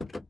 Good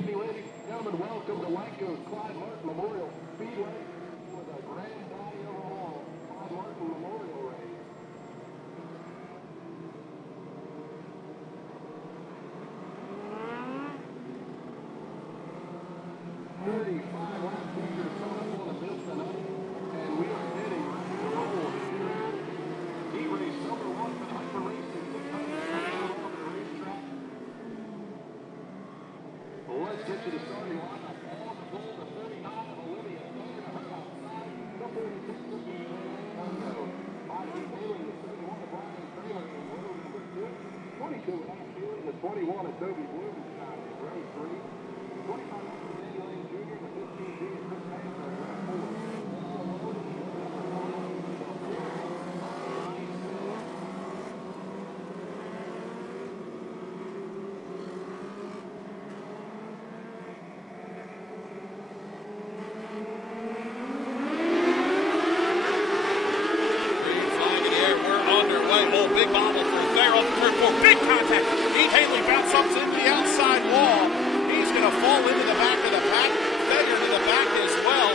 evening, ladies and gentlemen. Welcome to Waco's Clyde Martin Memorial Speedway for the granddaddy of them all, Clyde Martin Memorial Race. Lap feature coming up on the pit tonight, and we are heading to roll. Heat race number one for the Hyper Racing 600 on the racetrack. Let's get to the starting lineup. On the pole, the 49 of Olivia Thayer, her outside. The 46 of Antonio. 5 Haley, the 31 of Brian Taylor in row number 2. 22 of Ash Healy, the 21 of Toby Blumenstein in row 3. 25 of Danny Lane Jr., the 15 G of Chris Panther in row 4. Big bobble for Thayer off the turn 4. Big contact. Heath Haley bounces up into the outside wall. He's going to fall into the back of the pack. Thayer to the back as well.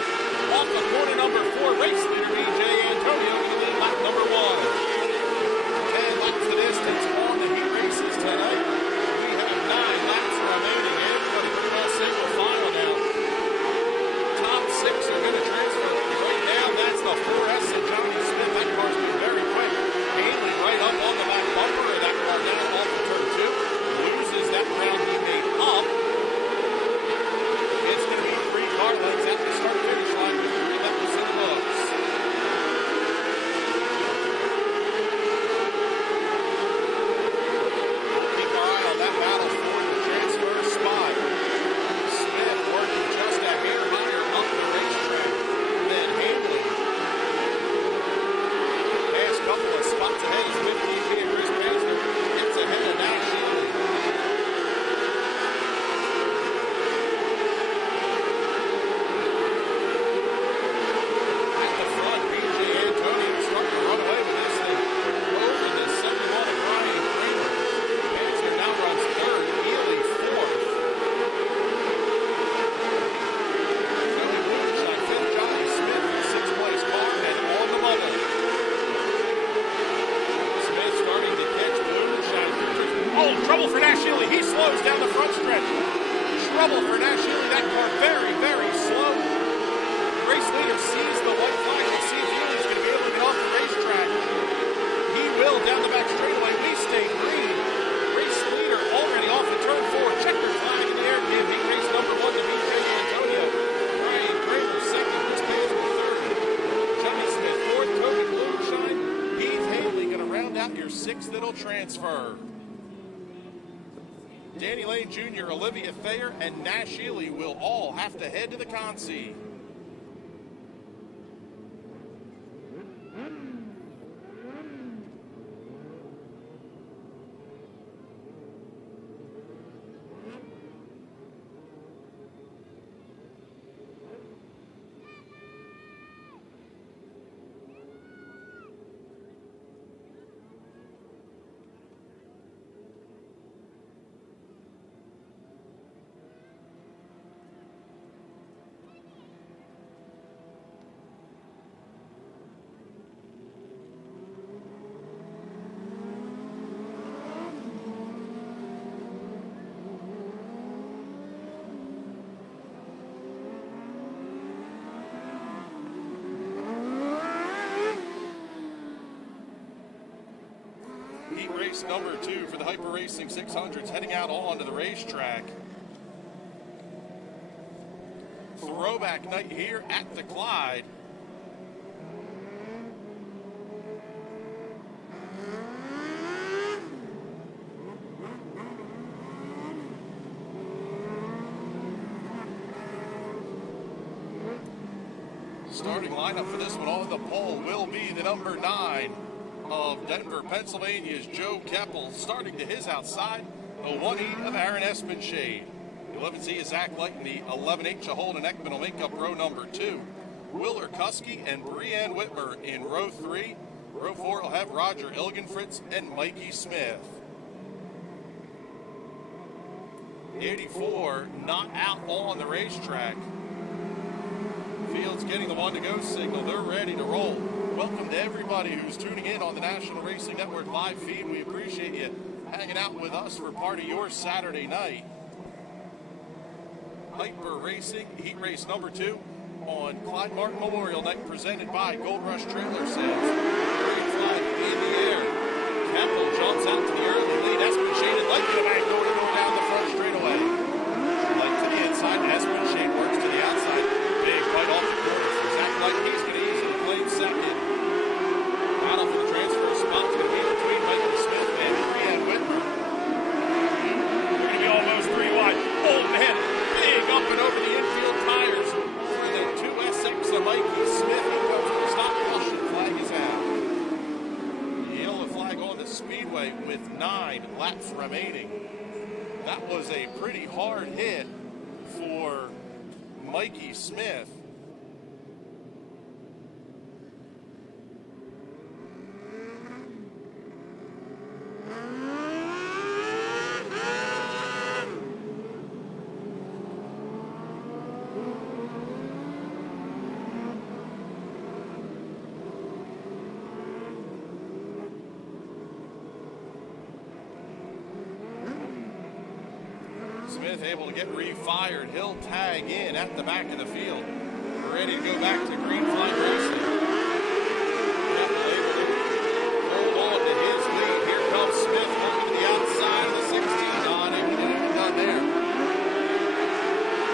Off the corner number 4. Race leader BJ Antonio in the lead lap number 1. 10 laps the distance on the heat races tonight. We have 9 laps remaining. Everybody pretty well single file now. Top 6 are going to transfer right now. That's the 4S and Johnny Smith. That car's been very quick. Haley right up on the back bumper of that car down off the turn 2. Loses that ground he made up. It's going to be 3 car lengths at the start-finish line with 3 laps in the books. Keep our eye on that battle for the transfer spot. Smith working just a hair higher up the racetrack than Haley. Past couple of spots ahead is 15 G of Chris Panther. Gets ahead of Nash Healy. At the front, BJ Antonio starting to run away with this thing. Over the 71 of Brian Kramer. Panther now runs 3rd. Healy 4th. Joey Blumenstein 5th. Johnny Smith in 6th place car and on the bubble. Smith starting to catch Blumenstein. Oh, trouble for Nash Healy. He slows down the front stretch. Trouble for Nash Healy. That car very, very slow. The race leader sees the white flag. We'll see if Healy's going to be able to get off the racetrack. He will down the back straightaway. We stay green. Race leader already off the turn 4. Checker flag in the air. Give heat race number 1 to BJ Antonio. Brian Kramer 2nd. Chris Panther 3rd. Johnny Smith 4th. Toby Blumenstein. Heath Haley going to round out your 6th that'll transfer. Danny Lane Jr., Olivia Thayer, and Nash Healy will all have to head to the consi. race number 2 for the Hyper Racing 600s heading out onto the racetrack. Throwback night here at the Clyde. Starting lineup for this one on the pole will be the number 9 of Denver, Pennsylvania's Joe Keppel. Starting to his outside, the 1E of Aaron Espenshade. The 11Z is Zach Light, and the 11H of Holden Ekman will make up row number 2. Willer Kuski and Brianne Whitmer in row 3. Row 4 will have Roger Ilgenfritz and Mikey Smith. 84 not out on the racetrack. Field's getting the one-to-go signal. They're ready to roll. Welcome to everybody who's tuning in on the National Racing Network live feed. We appreciate you hanging out with us for part of your Saturday night. Hyper Racing, heat race number 2 on Clyde Martin Memorial Night, presented by Gold Rush Trailer Sales. Green flag in the air. Keppel jumps out to the early lead. Espenshade and Light to the back door to go down the front straightaway. Light to the inside. Espenshade works to the outside. Big fight off the corner for Zach Light. He's going to easily claim second. Battle for the transfer spot's going to be between Michael Smith and Brianne Whitmer. They're going to be almost 3 wide. Oh man, big up and over the infield tires for the 2SX of Mikey Smith. He comes to the stop. Caution flag is out. The yellow flag on the speedway with 9 laps remaining. That was a pretty hard hit for Mikey Smith. Smith able to get refired. He'll tag in at the back of the field. Ready to go back to green flag racing. Keppel able to hold on to his lead. Here comes Smith working to the outside of the 16. Not able to get it done there.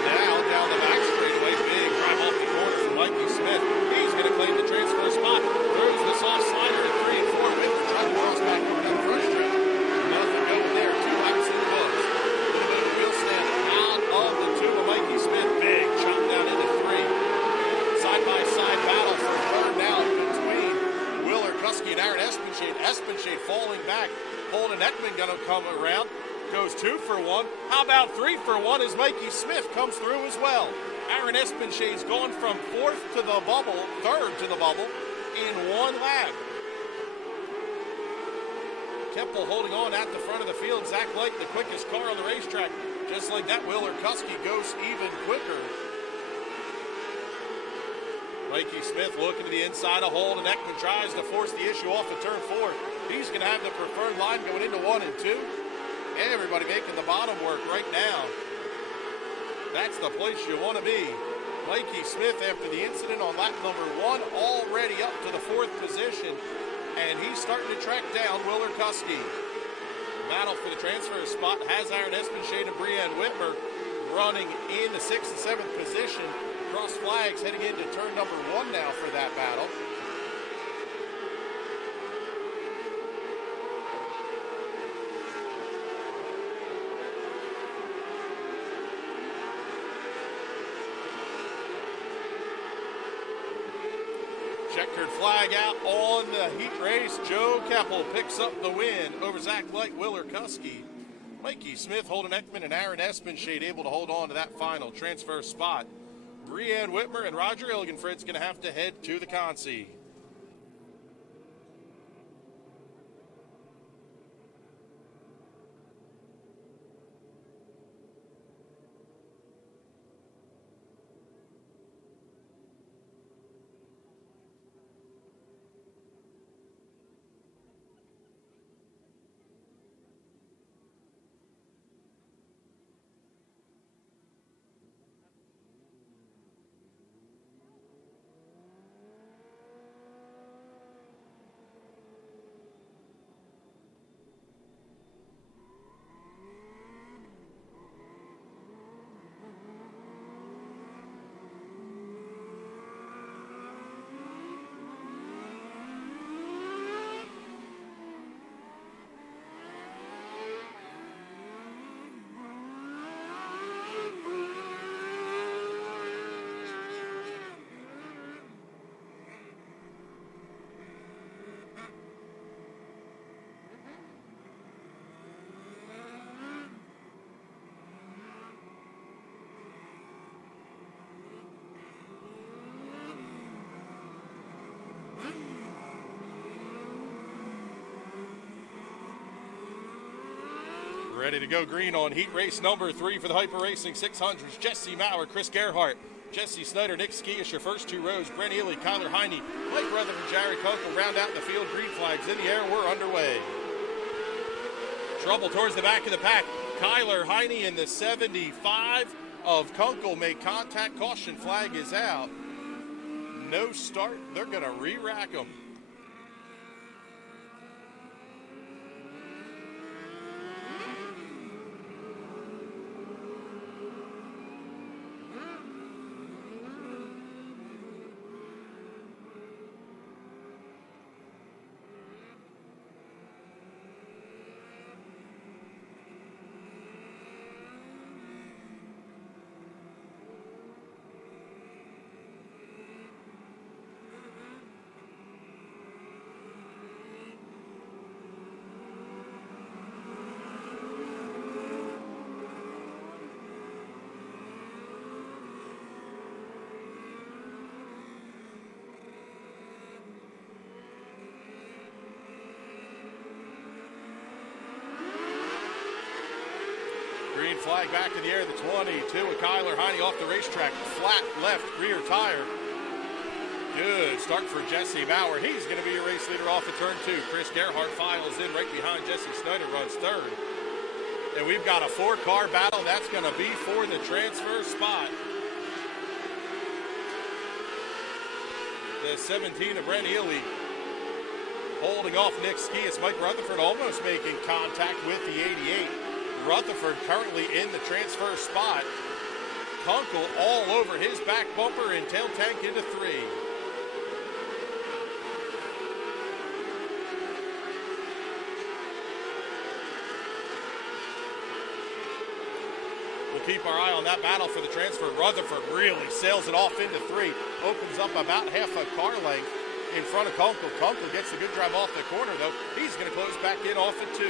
Now down the back straightaway. Big drive off the corner from Mikey Smith. He's going to claim the transfer spot. Throws the soft slider at 3 and 4. With the trying to cross back over that first straight. Nothing going there. 2 laps in the books. Out of the 2 of Mikey Smith. Big chop down into 3. Side-by-side battle for third now between Willer Kuski and Aaron Espenshade. Espenshade falling back. Holden Ekman going to come around. Goes 2 for 1. How about 3 for 1 as Mikey Smith comes through as well. Aaron Espenshade's gone from 4th to the bubble, 3rd to the bubble in 1 lap. Keppel holding on at the front of the field. Zach Light, the quickest car on the racetrack. Just like that, Willer Kuski goes even quicker. Mikey Smith looking to the inside of Holden Ekman, tries to force the issue off of turn 4. He's going to have the preferred line going into 1 and 2. Everybody making the bottom work right now. That's the place you want to be. Mikey Smith, after the incident on lap number 1, already up to the 4th position. And he's starting to track down Willer Kuski. Battle for the transfer spot has Aaron Espenshade and Brianne Whitmer running in the 6th and 7th position. Cross flags heading into turn number 1 now for that battle. Checkered flag out on the heat race. Joe Keppel picks up the win over Zach Light, Willer Kuski. Mikey Smith, Holden Ekman, and Aaron Espenshade able to hold on to that final transfer spot. Brianne Whitmer and Roger Ilgenfritz going to have to head to the Consi. Ready to go green on heat race number 3 for the Hyper Racing 600s. Jesse Maurer, Chris Gerhardt, Jesse Snyder, Nick Skias, your first 2 rows. Brent Ely, Kyler Heine, Mike Rutherford, Jared Kunkel round out the field. Green flags in the air. We're underway. Trouble towards the back of the pack. Kyler Heine in the 75 of Kunkel made contact. Caution flag is out. No start. They're going to re-rack them. Green flag back in the air, the 22 with Kyler Heine off the racetrack. Flat left rear tire. Good start for Jesse Maurer. He's going to be your race leader off of turn 2. Chris Gerhardt files in right behind Jesse Snyder, runs third. And we've got a 4-car battle. That's going to be for the transfer spot. The 17 of Brent Ely holding off Nick Skias. Mike Rutherford almost making contact with the 88. Rutherford currently in the transfer spot. Kunkel all over his back bumper and tail tank into 3. We'll keep our eye on that battle for the transfer. Rutherford really sails it off into 3. Opens up about half a car length in front of Kunkel. Kunkel gets a good drive off the corner though. He's going to close back in off at 2.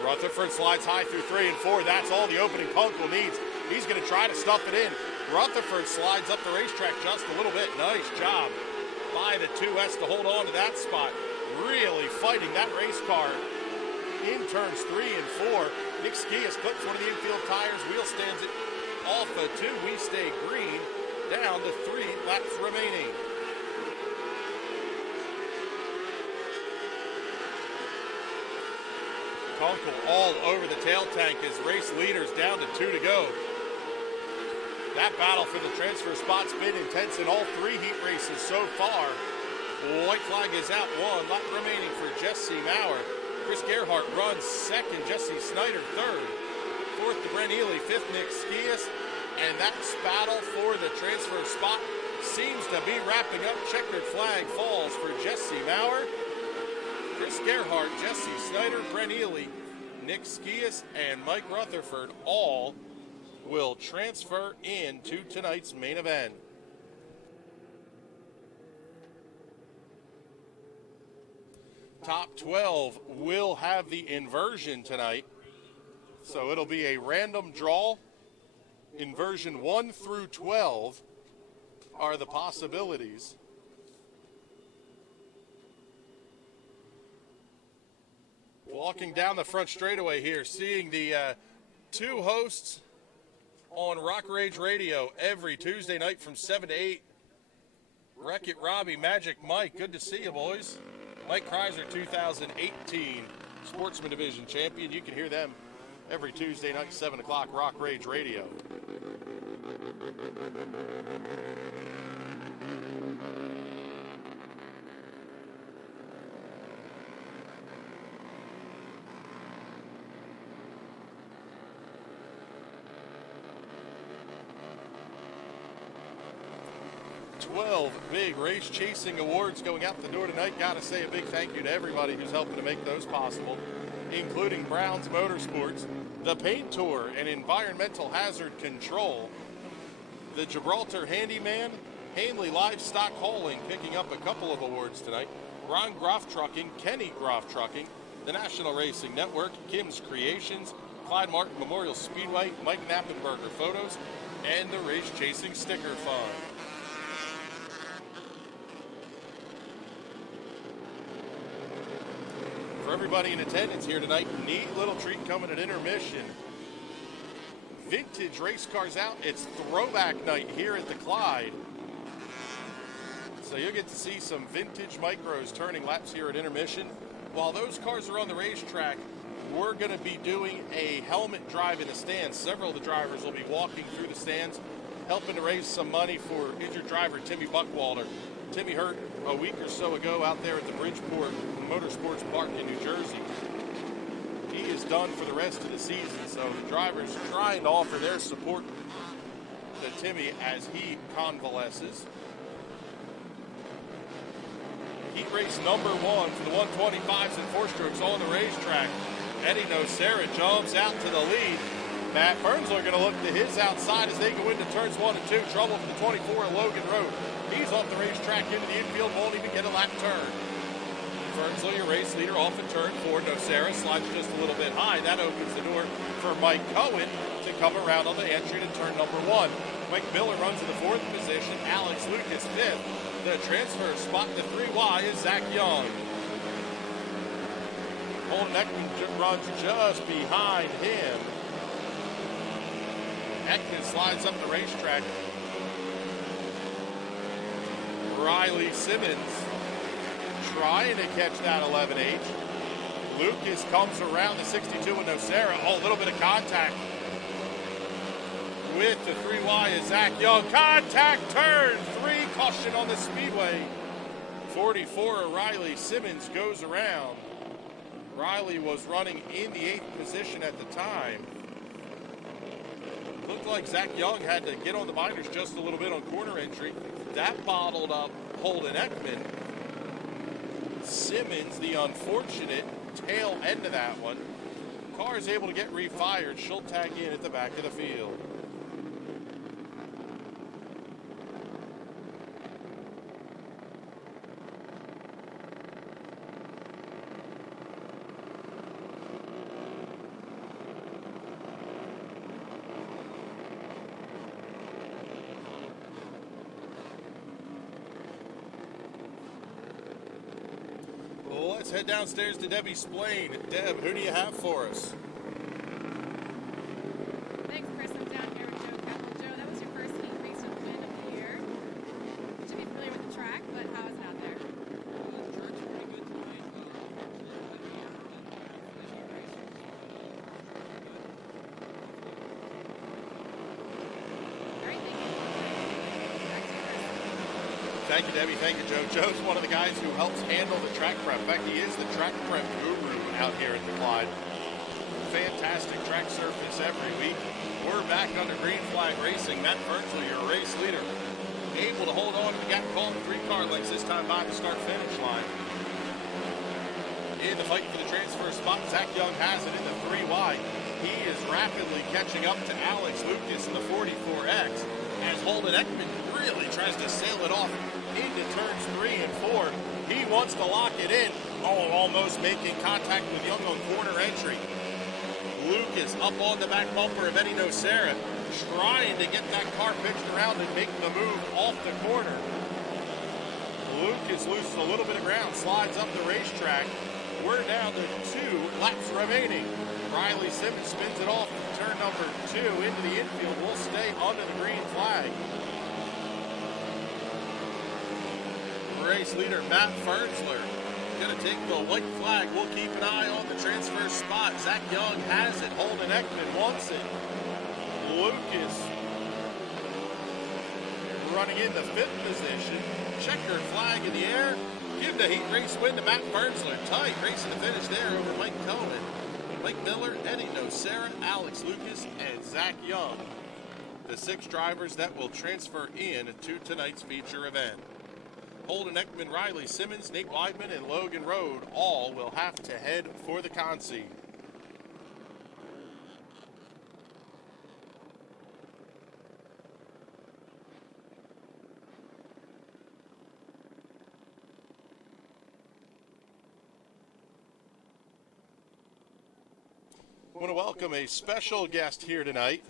Rutherford slides high through 3 and 4. That's all the opening Kunkel needs. He's going to try to stuff it in. Rutherford slides up the racetrack just a little bit. Nice job by the 2S to hold on to that spot. Really fighting that race car in turns 3 and 4. Nick Skias clips one of the infield tires. Wheel stands it off of 2. We stay green. Down to 3 laps remaining. Kunkel all over the tail tank as race leaders down to 2 to go. That battle for the transfer spot's been intense in all 3 heat races so far. White flag is out. 1 lap remaining for Jesse Maurer. Chris Gerhardt runs 2nd. Jesse Snyder 3rd. 4th to Brent Ely. 5th Nick Skias. And that battle for the transfer spot seems to be wrapping up. Checkered flag falls for Jesse Maurer. Chris Gerhardt, Jesse Snyder, Brent Ely, Nick Skias, and Mike Rutherford all will transfer into tonight's main event. Top 12 will have the inversion tonight, so it'll be a random draw. Inversion 1 through 12 are the possibilities. Walking down the front straightaway here, seeing the 2 hosts on Rock Rage Radio every Tuesday night from 7 to 8. Wreck-It Robbie, Magic Mike, good to see you, boys. Mike Kreiser, 2018 Sportsman Division champion. You can hear them every Tuesday night, 7 o'clock, Rock Rage Radio. Big race chasing awards going out the door tonight. Gotta say a big thank you to everybody who's helping to make those possible, including Brown's Motorsports, the Paint Tour and Environmental Hazard Control, the Gibraltar Handyman, Hanley Livestock Hauling picking up a couple of awards tonight, Ron Groff Trucking, Kenny Groff Trucking, the National Racing Network, Kim's Creations, Clyde Martin Memorial Speedway, Mike Knappenberger Photos, and the Race Chasing Sticker Fund. For everybody in attendance here tonight. Neat little treat coming at intermission. Vintage race cars out. It's throwback night here at the Clyde. So you'll get to see some vintage micros turning laps here at intermission. While those cars are on the racetrack, we're going to be doing a helmet drive in the stands. Several of the drivers will be walking through the stands, helping to raise some money for injured driver Timmy Buckwalter. Timmy hurt a week or so ago out there at the Bridgeport Motorsports Park in New Jersey. He is done for the rest of the season, so the drivers are trying to offer their support to Timmy as he convalesces. Heat race number 1 for the 125s and 4-strokes on the racetrack. Eddie Nocera jumps out to the lead. Matt Fernsler going to look to his outside as they go into turns 1 and 2. Trouble for the 24 at Logan Road. He's off the racetrack into the infield, won't even get a lap turn. Fernsler, your race leader, off in turn 4. Nocera slides just a little bit high. That opens the door for Mike Cohen to come around on the entry to turn number 1. Mike Miller runs in the 4th position. Alex Lucas 5th. The transfer spot to 3 wide is Zach Young. Holden Ekman runs just behind him. Ekman slides up the racetrack. Riley Simmons trying to catch that 11H. Lucas comes around the 62 with Nocera. Oh, a little bit of contact with the 3 wide is Zach Young. Contact turn 3, caution on the speedway. 44 Riley Simmons goes around. Riley was running in the 8th position at the time. Looked like Zach Young had to get on the binders just a little bit on corner entry. That bottled up Holden Ekman. Simmons, the unfortunate tail end of that one. Car is able to get refired. She'll tag in at the back of the field. Let's head downstairs to Debbie Splain. Deb, who do you have for us? Thanks, Chris. I'm down here with Joe Capel. Joe, that was your first heat race of the year. You should be familiar with the track, but how is it out there? The track's pretty good tonight. All right, thank you. Back to you, Chris. Thank you, Debbie. Thank you, Joe. Joe's one of the guys who helps handle the track prep. In fact, he is the track prep guru out here at the Clyde. Fantastic track surface every week. We're back under green flag racing. Matt Fernsler, your race leader, able to hold on to the gap call 3 car lengths this time by the start-finish line. In the fight for the transfer spot, Zach Young has it in the 3 wide. He is rapidly catching up to Alex Lucas in the 44X as Holden Ekman really tries to sail it off into turns 3 and 4. He wants to lock it in. Oh, almost making contact with Young on corner entry. Lucas up on the back bumper of Eddie Nocera, trying to get that car pitched around and make the move off the corner. Lucas loses a little bit of ground, slides up the racetrack. We're down to 2 laps remaining. Riley Simmons spins it off turn number 2 into the infield. Will stay under the green flag. Race leader Matt Fernsler going to take the white flag. We'll keep an eye on the transfer spot. Zach Young has it. Holden Ekman wants it. Lucas running in the 5th position. Checkered flag in the air. Give the heat race win to Matt Fernsler. Tight race to the finish there over Mike Cohen. Mike Miller, Eddie Nocera, Alex Lucas, and Zach Young. The 6 drivers that will transfer in to tonight's feature event. Holden Ekman, Riley Simmons, Nate Weidman, and Logan Road all will have to head for the concede. I want to welcome a special guest here tonight.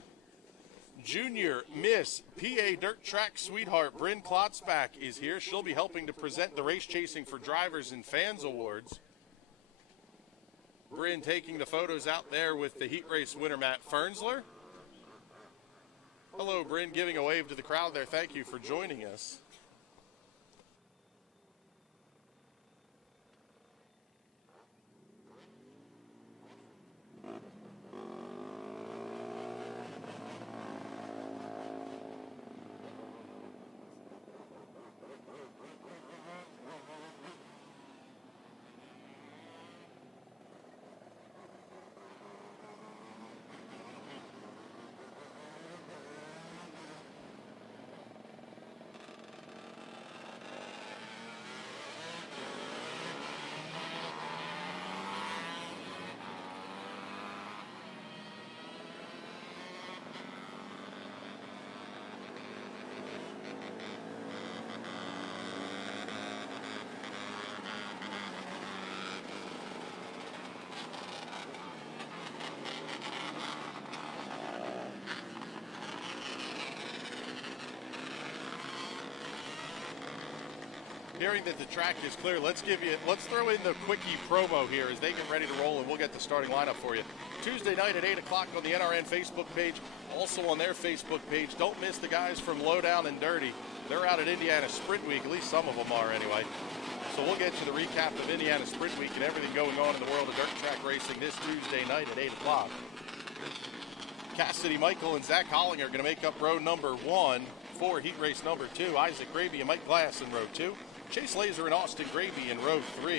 Junior Miss PA Dirt Track Sweetheart Bryn Klotzbach is here. She'll be helping to present the Race Chasing for Drivers and Fans Awards. Bryn taking the photos out there with the heat race winner, Matt Fernsler. Hello, Bryn, giving a wave to the crowd there. Thank you for joining us. Hearing that the track is clear, let's throw in the quickie promo here as they get ready to roll, and we'll get the starting lineup for you. Tuesday night at 8 o'clock on the NRN Facebook page, also on their Facebook page. Don't miss the guys from Lowdown and Dirty. They're out at Indiana Sprint Week, at least some of them are anyway. So we'll get you the recap of Indiana Sprint Week and everything going on in the world of dirt track racing this Tuesday night at 8 o'clock. Cassidy Michael and Zach Hollinger are going to make up row number 1 for heat race number 2. Isaac Gravy and Mike Glass in row 2. Chase Laser and Austin Gravy in row 3.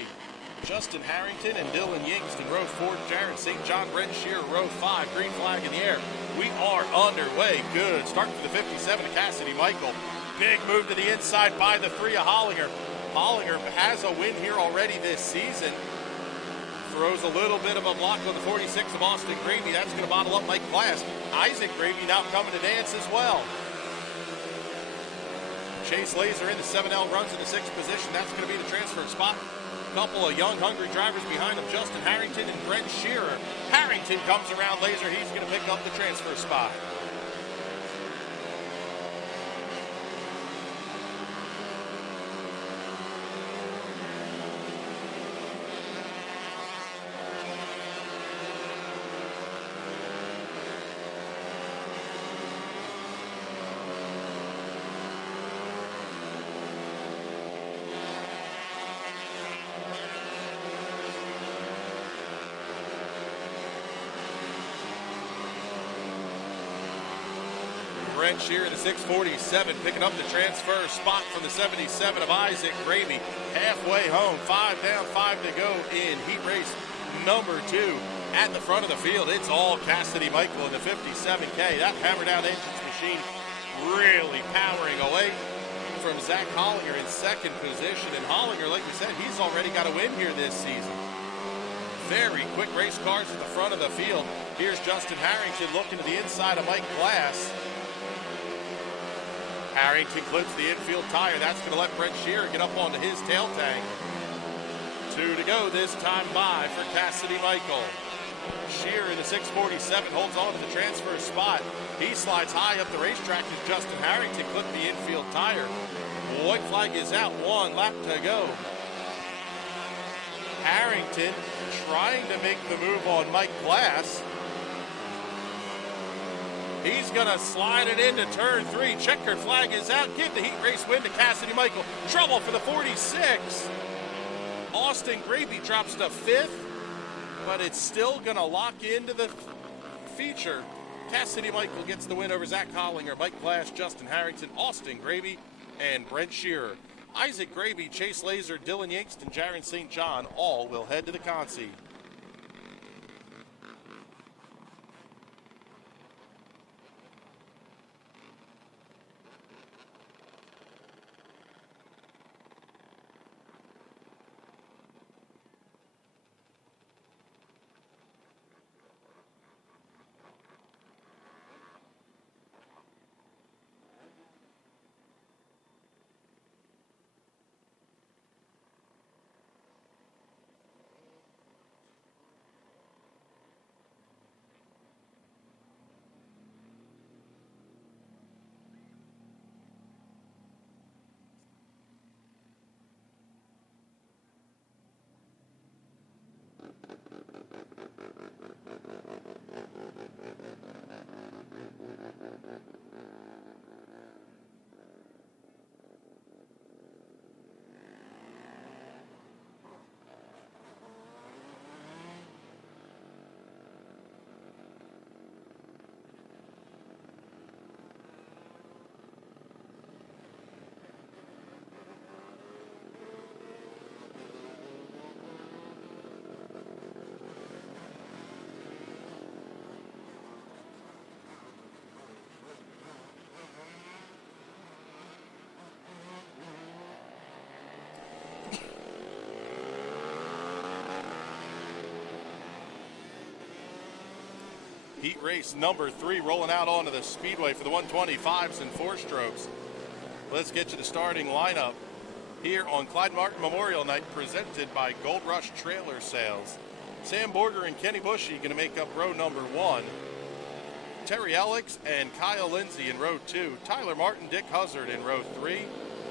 Justin Harrington and Dylan Yingst in row 4. Jared St. John, Brent Shear, row 5. Green flag in the air. We are underway. Good. Start for the 57 of Cassidy Michael. Big move to the inside by the 3 of Hollinger. Hollinger has a win here already this season. Throws a little bit of a block on the 46 of Austin Gravy. That's going to bottle up Mike Glass. Isaac Gravy now coming to dance as well. Chase Laser in the 7L runs in the 6th position. That's going to be the transfer spot. A couple of young, hungry drivers behind him, Justin Harrington and Brent Shearer. Harrington comes around Laser. He's going to pick up the transfer spot. Brent Shear in the 647 picking up the transfer spot from the 77 of Isaac Gravy. Halfway home, 5 down, 5 to go in heat race number 2. At the front of the field, it's all Cassidy Michael in the 57K. That hammer down entrance machine really powering away from Zach Hollinger in 2nd position. And Hollinger, like we said, he's already got a win here this season. Very quick race cars at the front of the field. Here's Justin Harrington looking to the inside of Mike Glass. Harrington clips the infield tire. That's going to let Brent Shearer get up onto his tail tank. 2 to go this time by for Cassidy Michael. Shearer in the 647 holds on to the transfer spot. He slides high up the racetrack as Justin Harrington clipped the infield tire. White flag is out, 1 lap to go. Harrington trying to make the move on Mike Glass. He's going to slide it into turn 3. Checkered flag is out. Give the heat race win to Cassidy Michael. Trouble for the 46. Austin Gravy drops to 5th, but it's still going to lock into the feature. Cassidy Michael gets the win over Zach Hollinger, Mike Glass, Justin Harrington, Austin Gravy, and Brent Shearer. Isaac Gravy, Chase Laser, Dylan Yingst, and Jaron St. John all will head to the Consi. Heat race number 3 rolling out onto the speedway for the 125s and 4-strokes. Let's get you the starting lineup here on Clyde Martin Memorial Night, presented by Gold Rush Trailer Sales. Sam Borger and Kenny Bushy going to make up row number 1. Terry Alex and Kyle Lindsay in row 2. Tyler Martin, Dick Huzzard in row 3.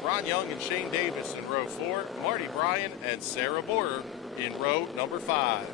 Ron Young and Shane Davis in row 4. Marty Bryan and Sarah Border in row number 5.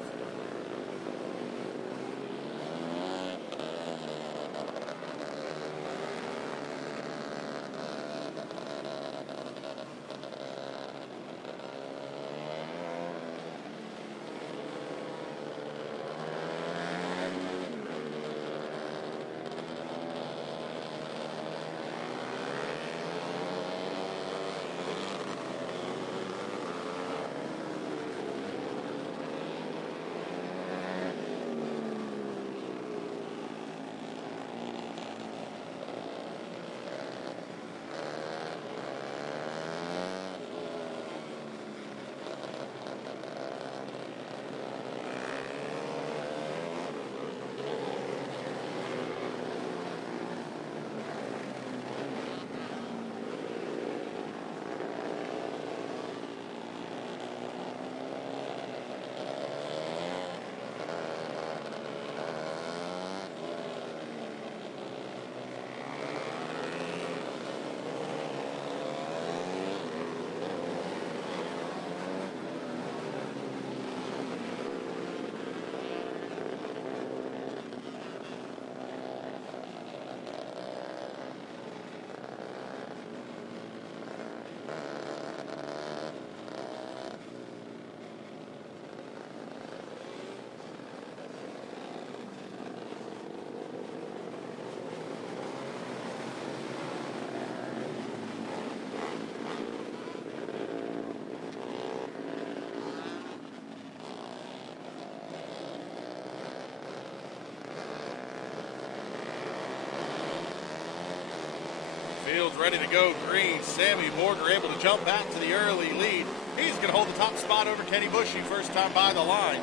Field's ready to go green. Sammy Borger able to jump back to the early lead. He's going to hold the top spot over Kenny Bushy first time by the line.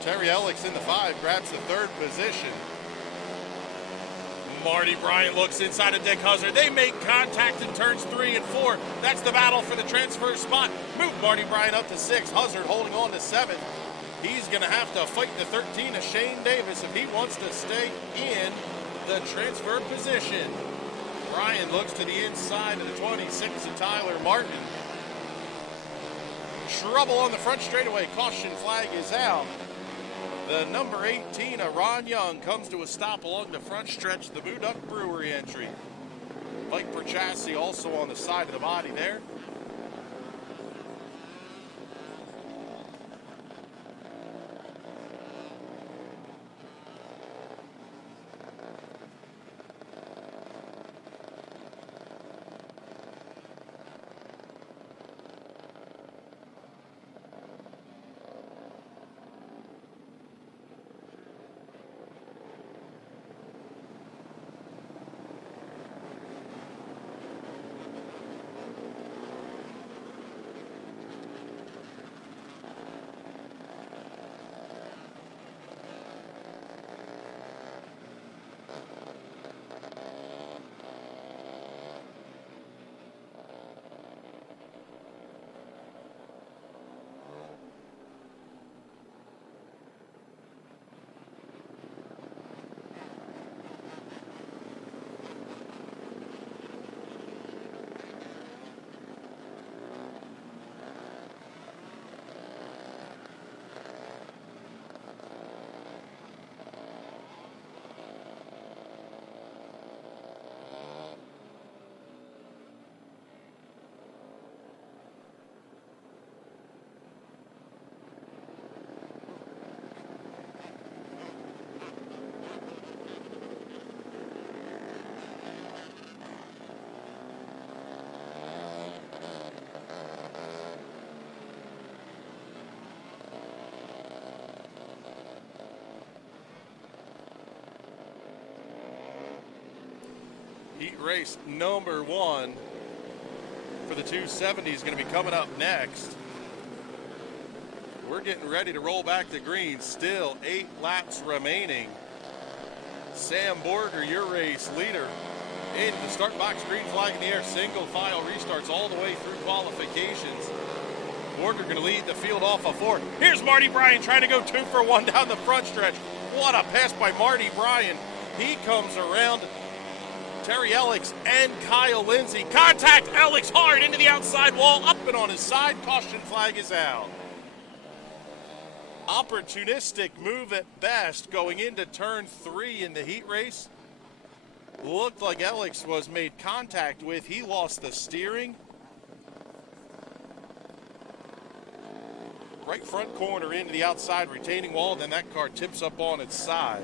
Terry Alex in the 5 grabs the 3rd position. Marty Bryan looks inside of Dick Huzzard. They make contact in turns 3 and 4. That's the battle for the transfer spot. Move Marty Bryan up to 6. Huzzard holding on to 7. He's going to have to fight the 13 of Shane Davis if he wants to stay in the transfer position. Bryan looks to the inside of the 26 of Tyler Martin. Trouble on the front straightaway. Caution flag is out. The number 18 of Ron Young comes to a stop along the front stretch of the Blue Duck Brewery entry. Viper chassis also on the side of the body there. Heat race number 1 for the 270 is going to be coming up next. We're getting ready to roll back to green. Still 8 laps remaining Sam Borger, your race leader. Into the start box, green flag in the air, single file restarts all the way through qualifications. Borger going to lead the field off of 4. Here's Marty Bryan trying to go 2 for 1 down the front stretch. What a pass by Marty Bryan. He comes around Terry Ellix and Kyle Lindsay. Contact, Ellix hard into the outside wall, up and on his side. Caution flag is out. Opportunistic move at best going into turn 3 in the heat race. Looked like Ellix was made contact with. He lost the steering. Right front corner into the outside retaining wall, then that car tips up on its side.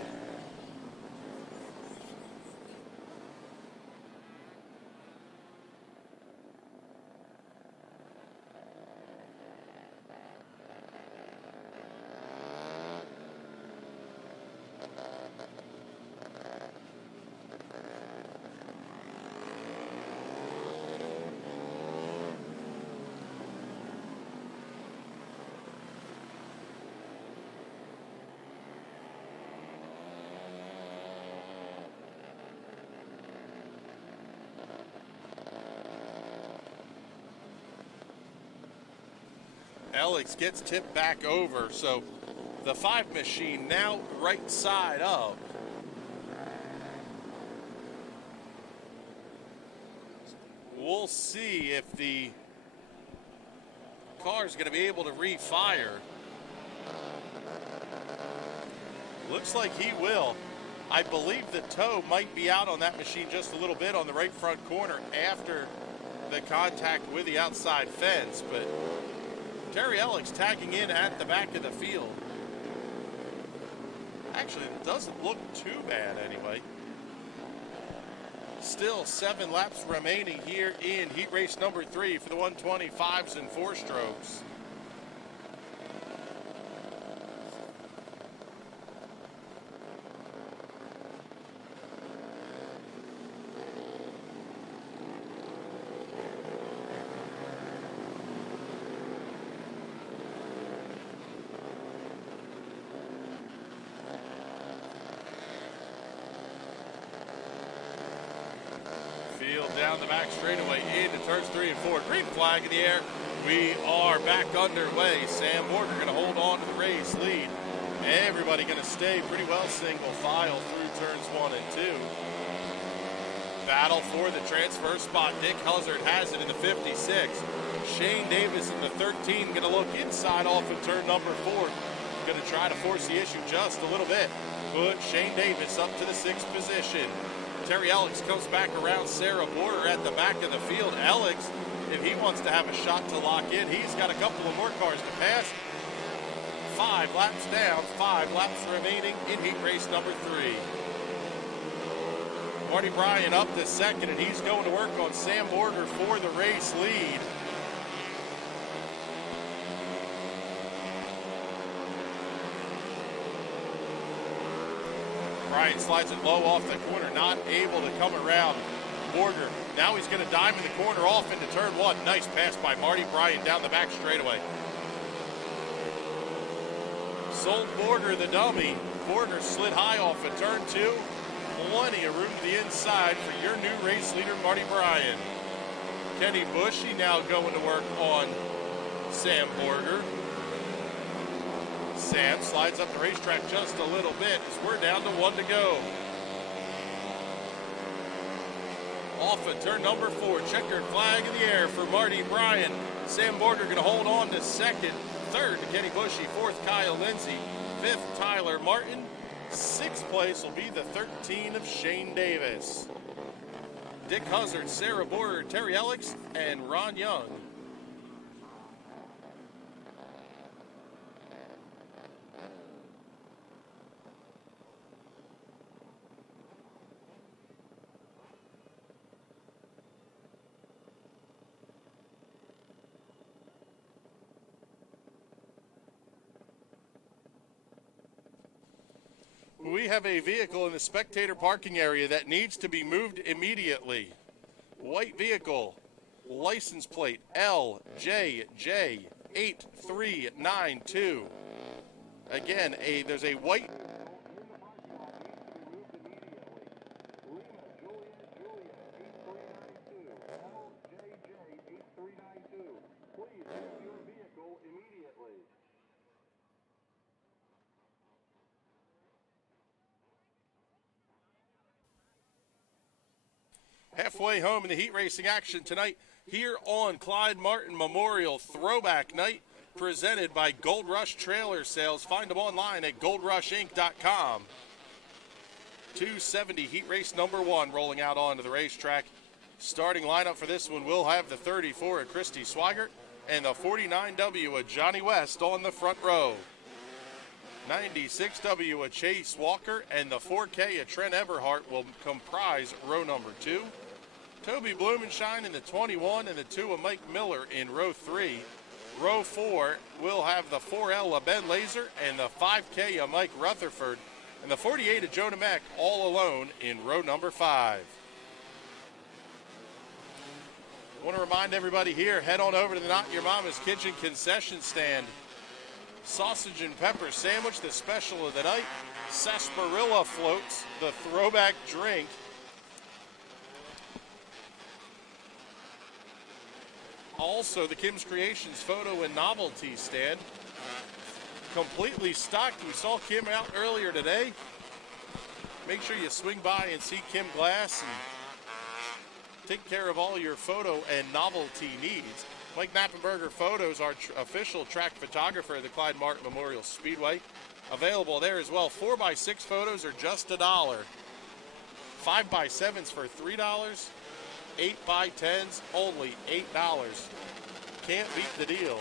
Ellix gets tipped back over, so the 5 machine now right side up. We'll see if the car is going to be able to refire. Looks like he will. I believe the toe might be out on that machine just a little bit on the right front corner after the contact with the outside fence, but Terry Ellix tagging in at the back of the field. Actually, it doesn't look too bad anyway. Still 7 laps remaining here in heat race number 3 for the 125s and 4-strokes. Down the back straightaway into turns 3 and 4. Green flag in the air. We are back underway. Sam Borger going to hold on to the race lead. Everybody going to stay pretty well single file through turns 1 and 2. Battle for the transfer spot. Dick Huzzard has it in the 56. Shane Davis in the 13 going to look inside off of turn number 4. Going to try to force the issue just a little bit. Put Shane Davis up to the 6th position. Terry Ellix comes back around Sarah Border at the back of the field. Ellix, if he wants to have a shot to lock in, he's got a couple of more cars to pass. 5 laps down, 5 laps remaining in heat race number 3. Marty Bryan up to 2nd, and he's going to work on Sam Borger for the race lead. Bryan slides it low off the corner, not able to come around Borger. Now he's going to diamond the corner off into turn 1. Nice pass by Marty Bryan down the back straightaway. Sold Borger the dummy. Borger slid high off at turn 2. Plenty of room to the inside for your new race leader, Marty Bryan. Kenny Bushy now going to work on Sam Borger. Sam slides up the racetrack just a little bit as we're down to 1 to go. Off at turn number 4, checkered flag in the air for Marty Bryan. Sam Borger going to hold on to 2nd, 3rd to Kenny Bushy, 4th Kyle Lindsay, 5th Tyler Martin, 6th place will be the 13 of Shane Davis. Dick Huzzard, Sarah Borger, Terry Ellix, and Ron Young. We have a vehicle in the spectator parking area that needs to be moved immediately. White vehicle, license plate LJJ8392. Again, there's a white Exit your vehicle immediately. Halfway home in the heat racing action tonight here on Clyde Martin Memorial Throwback Night, presented by Gold Rush Trailer Sales. Find them online at goldrushinc.com. 270 heat race number 1 rolling out onto the racetrack. Starting lineup for this one, we'll have the 34 of Christy Swigert and the 49W of Johnny West on the front row. 96W of Chase Walker and the 4K of Trent Everhart will comprise row number 2. Toby Blumenshine in the 21 and the 2 of Mike Miller in row 3. Row 4 will have the 4L of Ben Laser and the 5K of Mike Rutherford and the 48 of Jonah Mack all alone in row number 5. I want to remind everybody here, head on over to the Not Your Mama's Kitchen concession stand. Sausage and pepper sandwich, the special of the night. Sarsaparilla floats, the throwback drink. Also, the Kim's Creations photo and novelty stand. Completely stocked. We saw Kim out earlier today. Make sure you swing by and see Kim Glass and take care of all your photo and novelty needs. Mike Knappenberger Photos, our official track photographer of the Clyde Martin Memorial Speedway. Available there as well. 4x6 photos are just $1. 5x7s for $3. 8x10s only $8. Can't beat the deal.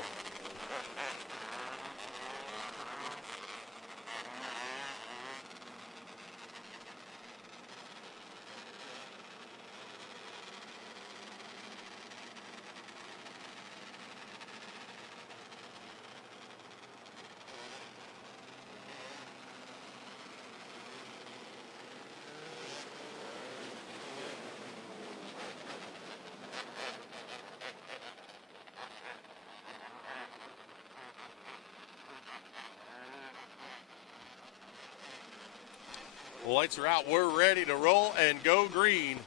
Lights are out. We're ready to roll and go green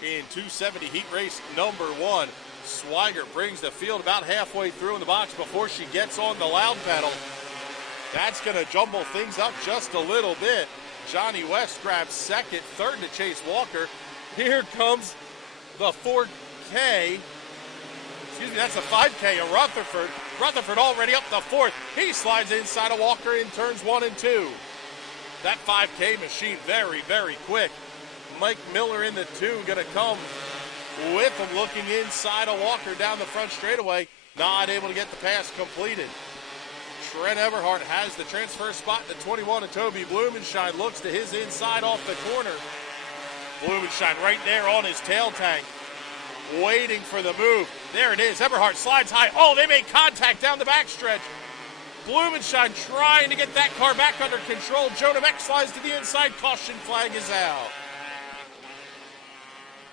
in 270 heat race number 1. Swigert brings the field about halfway through in the box before she gets on the loud pedal. That's going to jumble things up just a little bit. Johnny West grabs second, third to Chase Walker. Here comes the 4K. Excuse me, that's the 5K of Rutherford. Rutherford already up the fourth. He slides inside of Walker in turns 1 and 2. That 5K machine very, very quick. Mike Miller in the 2 going to come with him, looking inside of Walker down the front straightaway. Not able to get the pass completed. Trent Everhart has the transfer spot. The 21 of Toby Blumenshine looks to his inside off the corner. Blumenshine right there on his tail tank, waiting for the move. There it is. Everhart slides high. Oh, they made contact down the backstretch. Blumenshine trying to get that car back under control. Jonah Mack slides to the inside. Caution flag is out.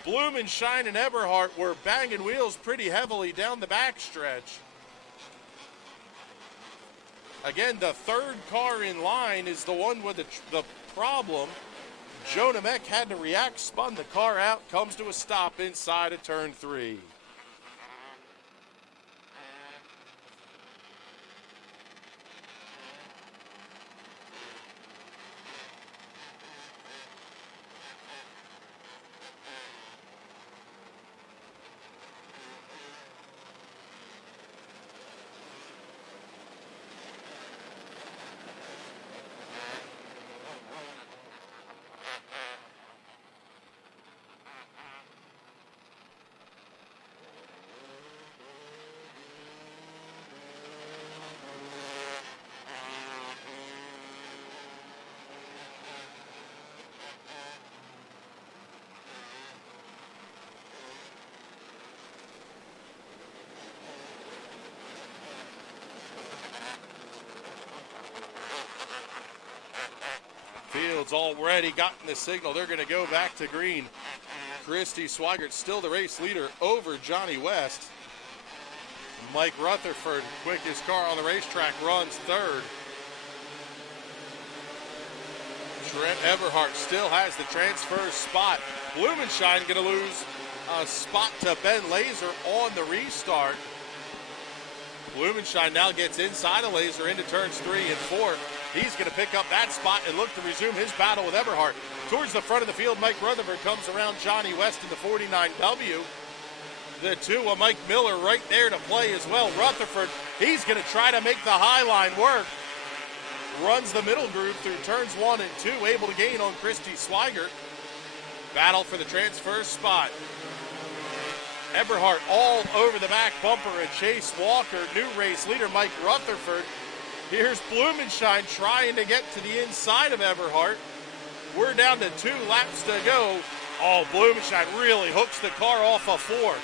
Blumenshine and Everhart were banging wheels pretty heavily down the backstretch. Again, the third car in line is the one with the problem. Jonah Mack had to react, spun the car out, comes to a stop inside of turn 3. Fields already gotten the signal. They're going to go back to green. Christy Swigert still the race leader over Johnny West. Mike Rutherford, quickest car on the racetrack, runs third. Trent Everhart still has the transfer spot. Blumenshine going to lose a spot to Ben Laser on the restart. Blumenschein now gets inside of Laser into turns 3 and 4. He's going to pick up that spot and look to resume his battle with Eberhardt. Towards the front of the field, Mike Rutherford comes around Johnny West in the 49W. The 2 of Mike Miller right there to play as well. Rutherford, he's going to try to make the high line work. Runs the middle groove through turns 1 and 2, able to gain on Christy Swigert. Battle for the transfer spot. Eberhardt all over the back bumper of Chase Walker. New race leader Mike Rutherford. Here's Blumenschein trying to get to the inside of Eberhardt. We're down to 2 laps to go. Oh, Blumenschein really hooks the car off a 4.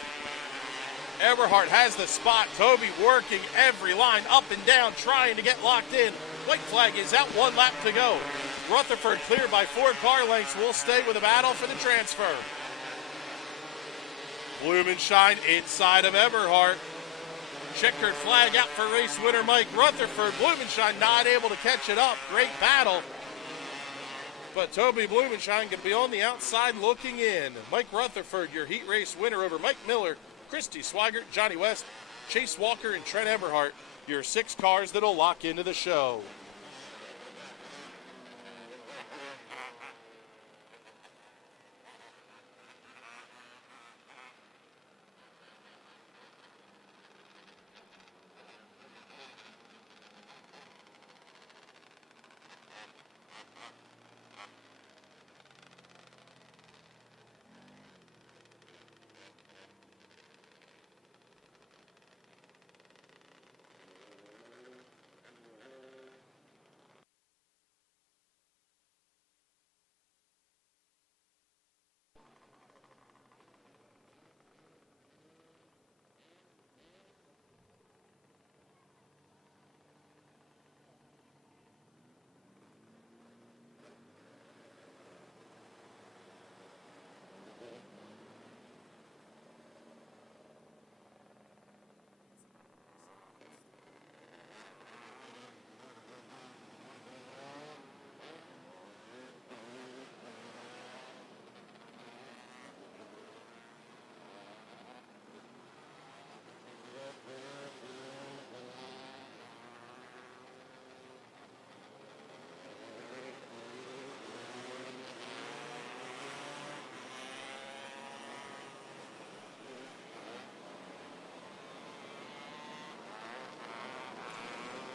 Eberhardt has the spot. Toby working every line up and down, trying to get locked in. White flag is out, 1 lap to go. Rutherford cleared by 4 car lengths. Will stay with a battle for the transfer. Blumenschein inside of Eberhardt. Checkered flag out for race winner Mike Rutherford. Blumenschein not able to catch it up. Great battle. But Toby Blumenschein can be on the outside looking in. Mike Rutherford, your heat race winner over Mike Miller, Christy Swigert, Johnny West, Chase Walker, and Trent Eberhardt. Your 6 cars that'll lock into the show.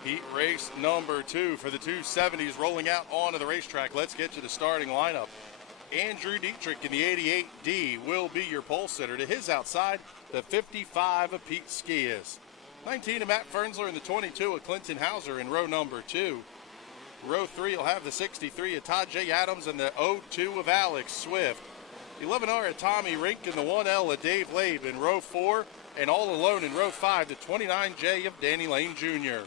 Heat race number 2 for the 270s rolling out onto the racetrack. Let's get to the starting lineup. Andrew Dietrich in the 88D will be your pole sitter. To his outside, the 55 of Pete Skias. 19 of Matt Fernsler and the 22 of Clinton Hauser in row number 2. Row 3 will have the 63 of Todd J. Adams and the 02 of Alex Swift. 11R of Tommy Rink and the 1L of Dave Labe in row 4. And all alone in row 5, the 29J of Danny Lane Jr.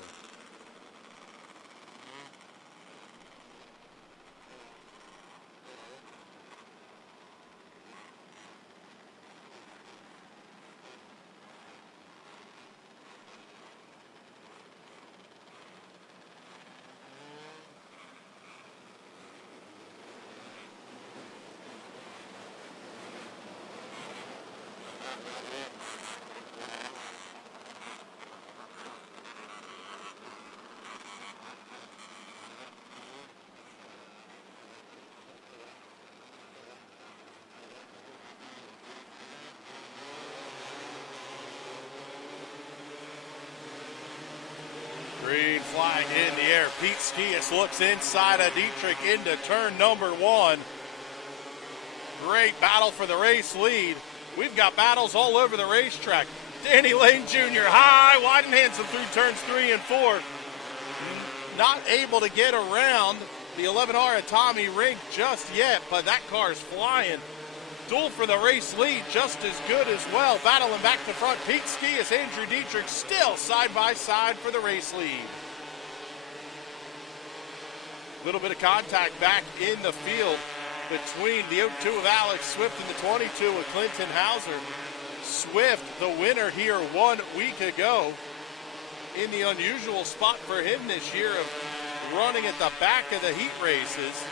Green flag in the air. Pete Skias looks inside of Dietrich into turn number 1. Great battle for the race lead. We've got battles all over the racetrack. Danny Lane Jr. high, wide and handsome through turns 3 and 4. Not able to get around the 11R of Tommy Rink just yet, but that car's flying. Duel for the race lead, just as good as well. Battling back to front, Pete Skias, Andrew Dietrich still side by side for the race lead. Little bit of contact back in the field between the 02 of Alex Swift and the 22 of Clinton Hauser. Swift, the winner here 1 week ago, in the unusual spot for him this year of running at the back of the heat races.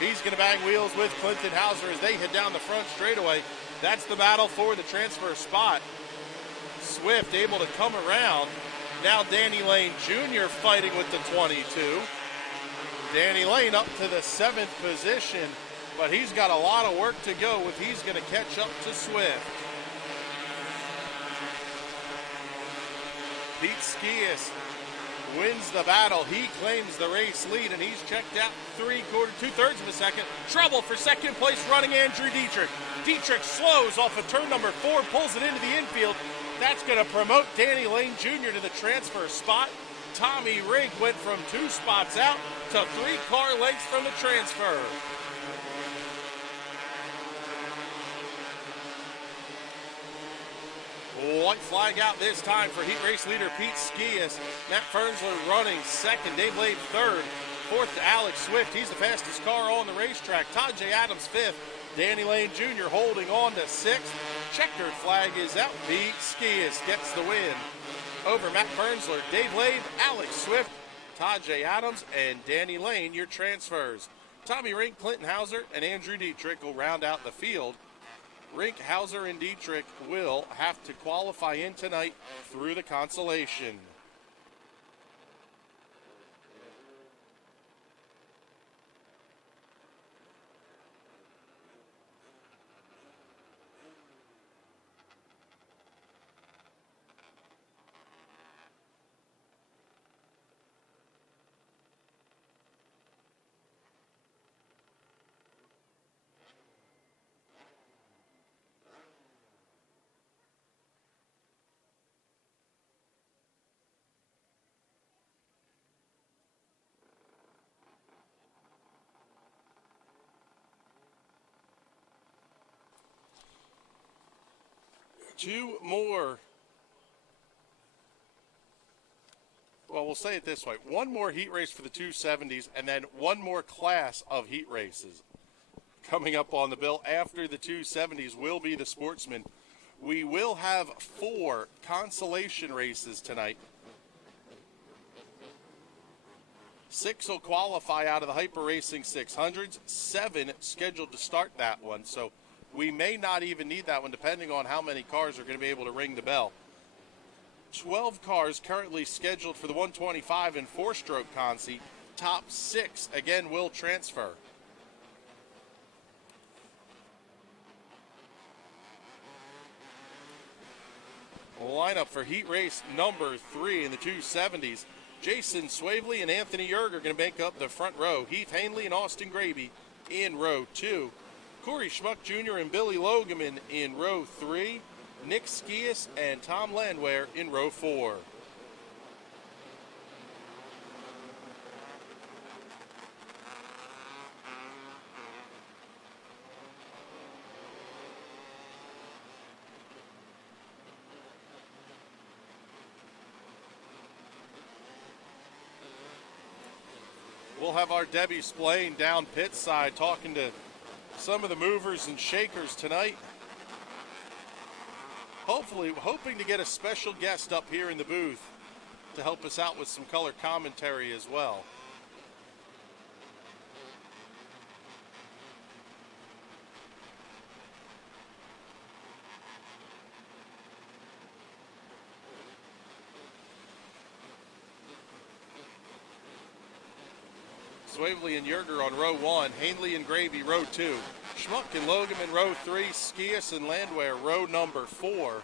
He's going to bang wheels with Clinton Hauser as they head down the front straightaway. That's the battle for the transfer spot. Swift able to come around Now Danny Lane Jr. fighting with the 22. Danny Lane up to the 7th position, but he's got a lot of work to go if he's going to catch up to Swift. Pete Skias wins the battle. He claims the race lead, and he's checked out 2/3 of a second. Trouble for second place running Andrew Dietrich. Dietrich slows off of turn number 4, pulls it into the infield. That's going to promote Danny Lane Jr. to the transfer spot. Tommy Rink went from 2 spots out to 3 car lengths from the transfer. White flag out this time for heat race leader Pete Skias. Matt Fernsler running second. Dave Lade third. Fourth to Alex Swift. He's the fastest car on the racetrack. Todd J. Adams fifth. Danny Lane Jr. holding on to 6th. Checkered flag is out. Pete Skias gets the win over Matt Fernsler, Dave Lade, Alex Swift, Todd J. Adams, and Danny Lane, your transfers. Tommy Rink, Clinton Hauser, and Andrew Dietrich will round out the field. Rink, Hauser, and Dietrich will have to qualify in tonight through the consolation. Two more. Well, we'll say it this way. One more heat race for the 270s, and then one more class of heat races. Coming up on the bill after the 270s will be the Sportsman. We will have 4 consolation races tonight. 6 will qualify out of the Hyper Racing 600s. 7 scheduled to start that one, so we may not even need that one depending on how many cars are going to be able to ring the bell. 12 cars currently scheduled for the 125 and 4-stroke consi. Top 6 again will transfer. Lineup for heat race number 3 in the 270s. Jason Swavely and Anthony Yerg are going to make up the front row. Heath Hanley and Austin Graby in row 2. Corey Schmuck Jr. and Billy Logeman in row 3. Nick Skias and Tom Landwehr in row 4. We'll have our Debbie Splain down pit side talking to some of the movers and shakers tonight. Hopefully, hoping to get a special guest up here in the booth to help us out with some color commentary as well. Swavely and Yerger on row 1, Hanley and Gravy row 2, Schmuck and Logeman row 3, Skias and Landwehr row number 4.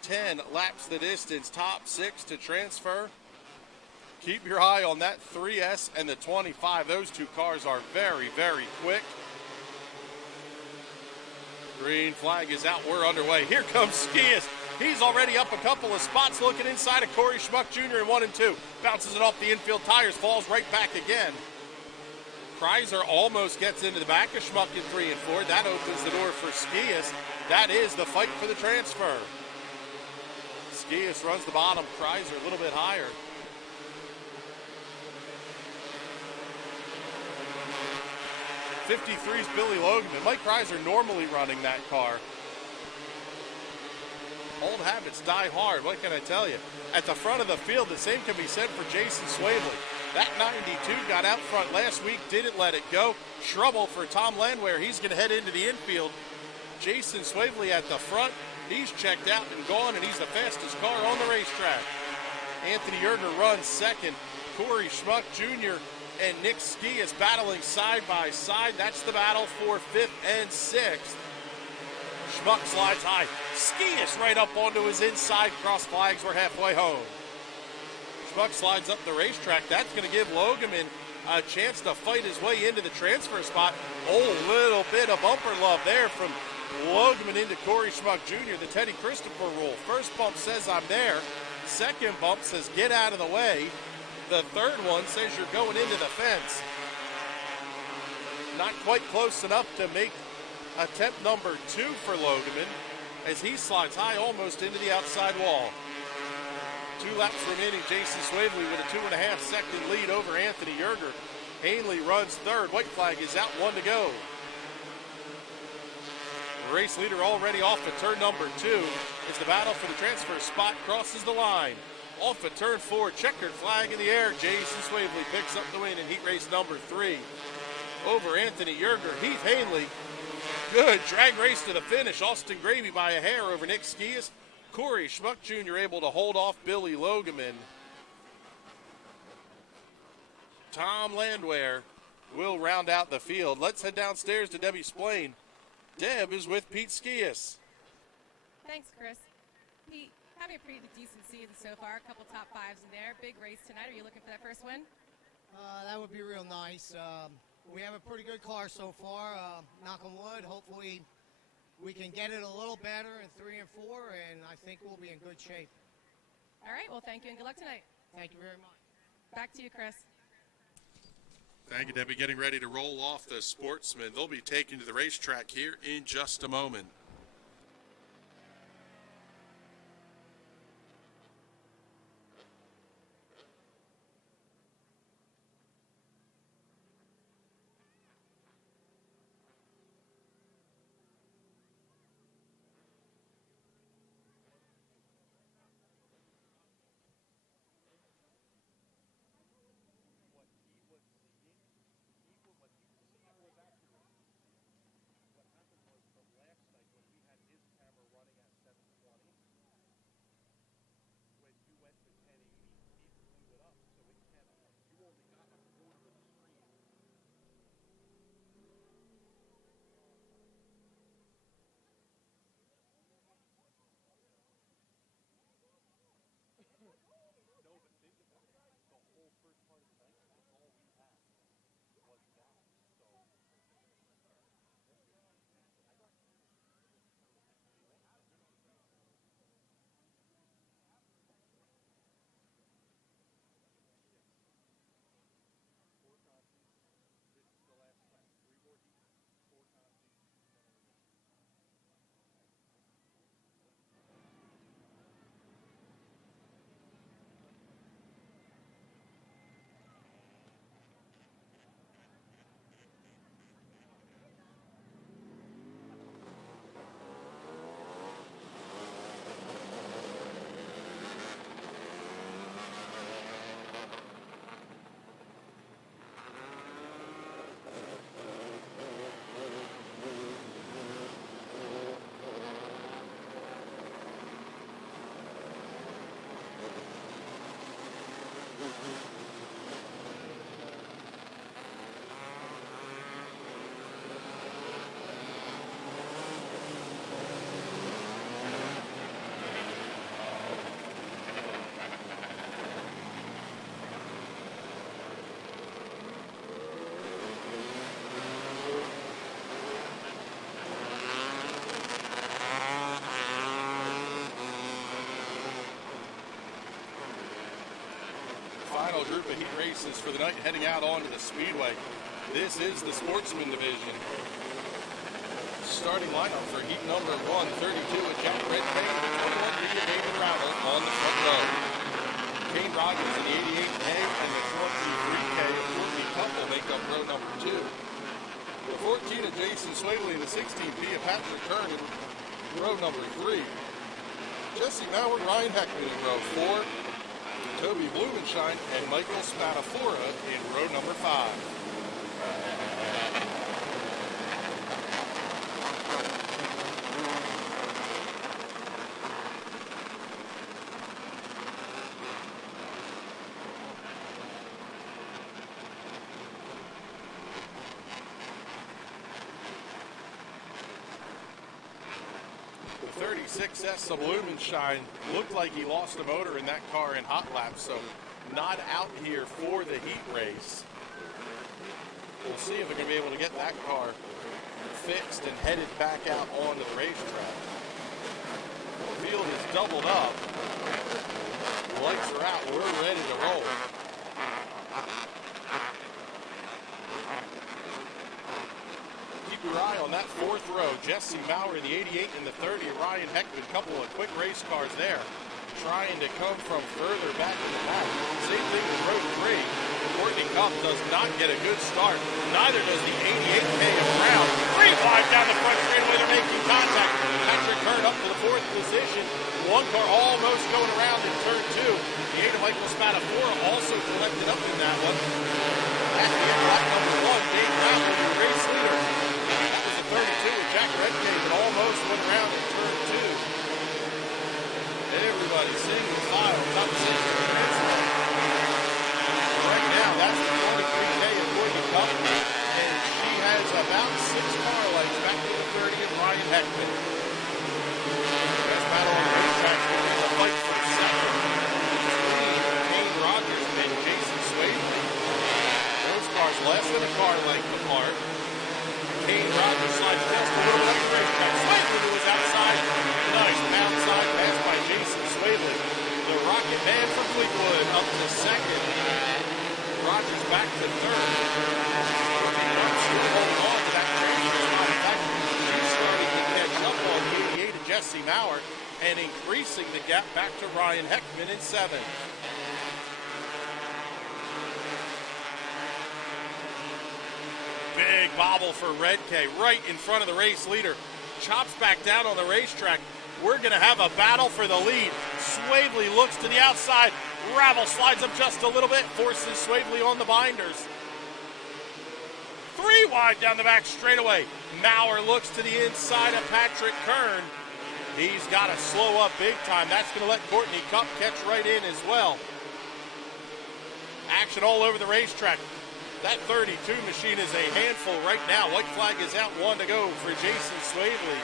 10 laps the distance, top 6 to transfer. Keep your eye on that 3S and the 25. Those 2 cars are very, very quick. Green flag is out. We're underway. Here comes Skias. He's already up a couple of spots looking inside of Corey Schmuck Jr. in 1 and 2. Bounces it off the infield tires, falls right back again. Kreiser almost gets into the back of Schmuck in 3 and 4. That opens the door for Skias. That is the fight for the transfer. Skias runs the bottom. Kreiser a little bit higher. '53's Billy Logeman. Mike Kreiser normally running that car. Old habits die hard, what can I tell you? At the front of the field, the same can be said for Jason Swavely. That 92 got out front last week, didn't let it go. Trouble for Tom Landwehr. He's going to head into the infield. Jason Swavely at the front. He's checked out and gone, and he's the fastest car on the racetrack. Anthony Yerger runs second. Corey Schmuck Jr. and Nick Ski is battling side by side. That's the battle for 5th and 6th. Schmuck slides high. Ski is right up onto his inside. Cross flags. We're halfway home. Schmuck slides up the racetrack. That's going to give Logeman a chance to fight his way into the transfer spot. Oh, little bit of bumper love there from Logeman into Corey Schmuck Jr. The Teddy Christopher rule. First bump says I'm there. Second bump says get out of the way. The third one says you're going into the fence. Not quite close enough to make attempt number 2 for Logeman as he slides high almost into the outside wall. 2 laps remaining. Jason Swavely with a 2.5 second lead over Anthony Yerger. Hanley runs third. White flag is out, 1 to go. Race leader already off at turn number 2 as the battle for the transfer spot crosses the line. Off at turn 4, checkered flag in the air. Jason Swavely picks up the win in heat race number 3. Over Anthony Yerger, Heath Hanley. Good drag race to the finish. Austin Gravy by a hair over Nick Skias. Corey Schmuck Jr. able to hold off Billy Logeman. Tom Landwehr will round out the field. Let's head downstairs to Debbie Splain. Deb is with Pete Skias. Thanks, Chris. Pete, having a pretty decent season so far. A couple top 5s in there. Big race tonight. Are you looking for that first win? That would be real nice. We have a pretty good car so far. Knock on wood. Hopefully we can get it a little better in 3 and 4, and I think we'll be in good shape. All right. Well, thank you and good luck tonight. Thank you very much. Back to you, Chris. Thank you, Debbie. Getting ready to roll off the sportsmen. They'll be taken to the racetrack here in just a moment. Final group of heat races for the night heading out onto the speedway. This is the sportsman division. Starting lineup for heat number 1, 32 at Jack Redpain, 21 Rita David Rattle on the front row. Kane Rogers in the 88K and the 23K of Courtney Couple make up row number 2. The 14 of Jason Swaley and the 16P of Patrick Kernan, row number 3. Jesse Mauer, Ryan Heckman in row 4. Toby Blumenshine and Michael Spadafora in row number 5. 6S of Lumenshine looked like he lost a motor in that car in hot laps, so not out here for the heat race. We'll see if we're going to be able to get that car fixed and headed back out onto the racetrack. The field is doubled up. The lights are out. We're ready to roll. Keep your eye on that fourth row. Jesse Maurer in the 88 and the 30. Ryan Heckman, couple of quick race cars there, trying to come from further back in the pack. Same thing with row 3. Courtney Cup does not get a good start. Neither does the 88K of Brown. 3 wide down the front straightaway. They're making contact. Patrick Kern up to the 4th position. One car almost going around in turn 2. The 8 of Michael Spadafora also collected up in that one. At the end, lap number 1, Dave Ravel, the race leader. That was the 32 with Jack Redcave that almost went around in turn 2. Everybody single file, top single transfer. Right now, that's the 23K of Courtney Cup, and she has about 6 car lights back to the 30 of Ryan Heckman. Best battle on the racetrack is a fight for second. Kane Rogers and Jason Swayze. Those cars less than a car length apart. Kane Rogers slides just a little left racetrack. Swayze was outside. Nice outside pass by Jason Swayze. The Rocket Man from Fleetwood up to second. Rogers back to third. Still holding on to that race. He's starting to catch up on 88 and Jesse Maurer and increasing the gap back to Ryan Heckman in 7th. Big bobble for Redkay right in front of the race leader. Chops back down on the racetrack. We're going to have a battle for the lead. Swavely looks to the outside. Ravel slides up just a little bit, forces Swavely on the binders. 3 wide down the back straightaway. Maurer looks to the inside of Patrick Kern. He's got to slow up big time. That's going to let Courtney Cup catch right in as well. Action all over the racetrack. That 32 machine is a handful right now. White flag is out, 1 to go for Jason Swavely.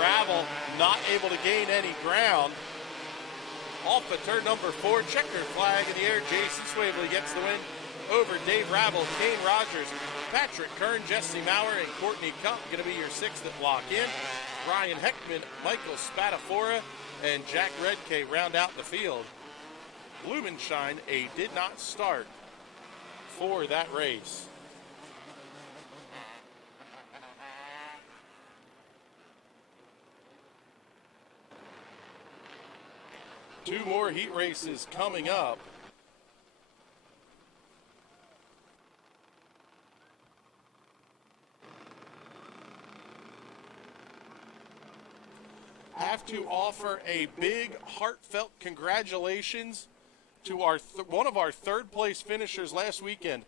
Ravel not able to gain any ground. Off of turn number 4, checker flag in the air. Jason Swavely gets the win over Dave Ravel, Kane Rogers, Patrick Kern, Jesse Maurer, and Courtney Cup going to be your 6th at lock in. Ryan Heckman, Michael Spadafora, and Jack Redkay round out the field. Lumenshine, a did not start for that race. Two more heat races coming up. Have to offer a big heartfelt congratulations to our one of our third place finishers last weekend.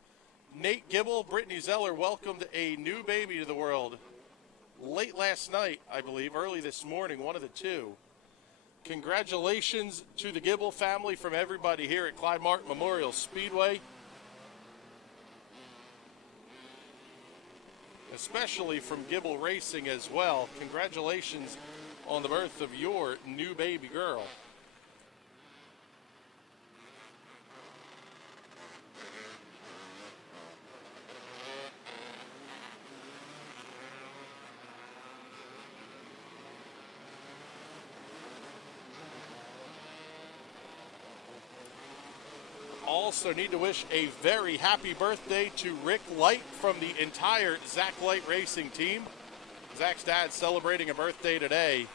Nate Gibble, Brittany Zeller welcomed a new baby to the world late last night, I believe, early this morning, one of the two. Congratulations to the Gibble family from everybody here at Clyde Martin Memorial Speedway. Especially from Gibble Racing as well. Congratulations on the birth of your new baby girl. Also need to wish a very happy birthday to Rick Light from the entire Zach Light Racing team. Zach's dad celebrating a birthday today.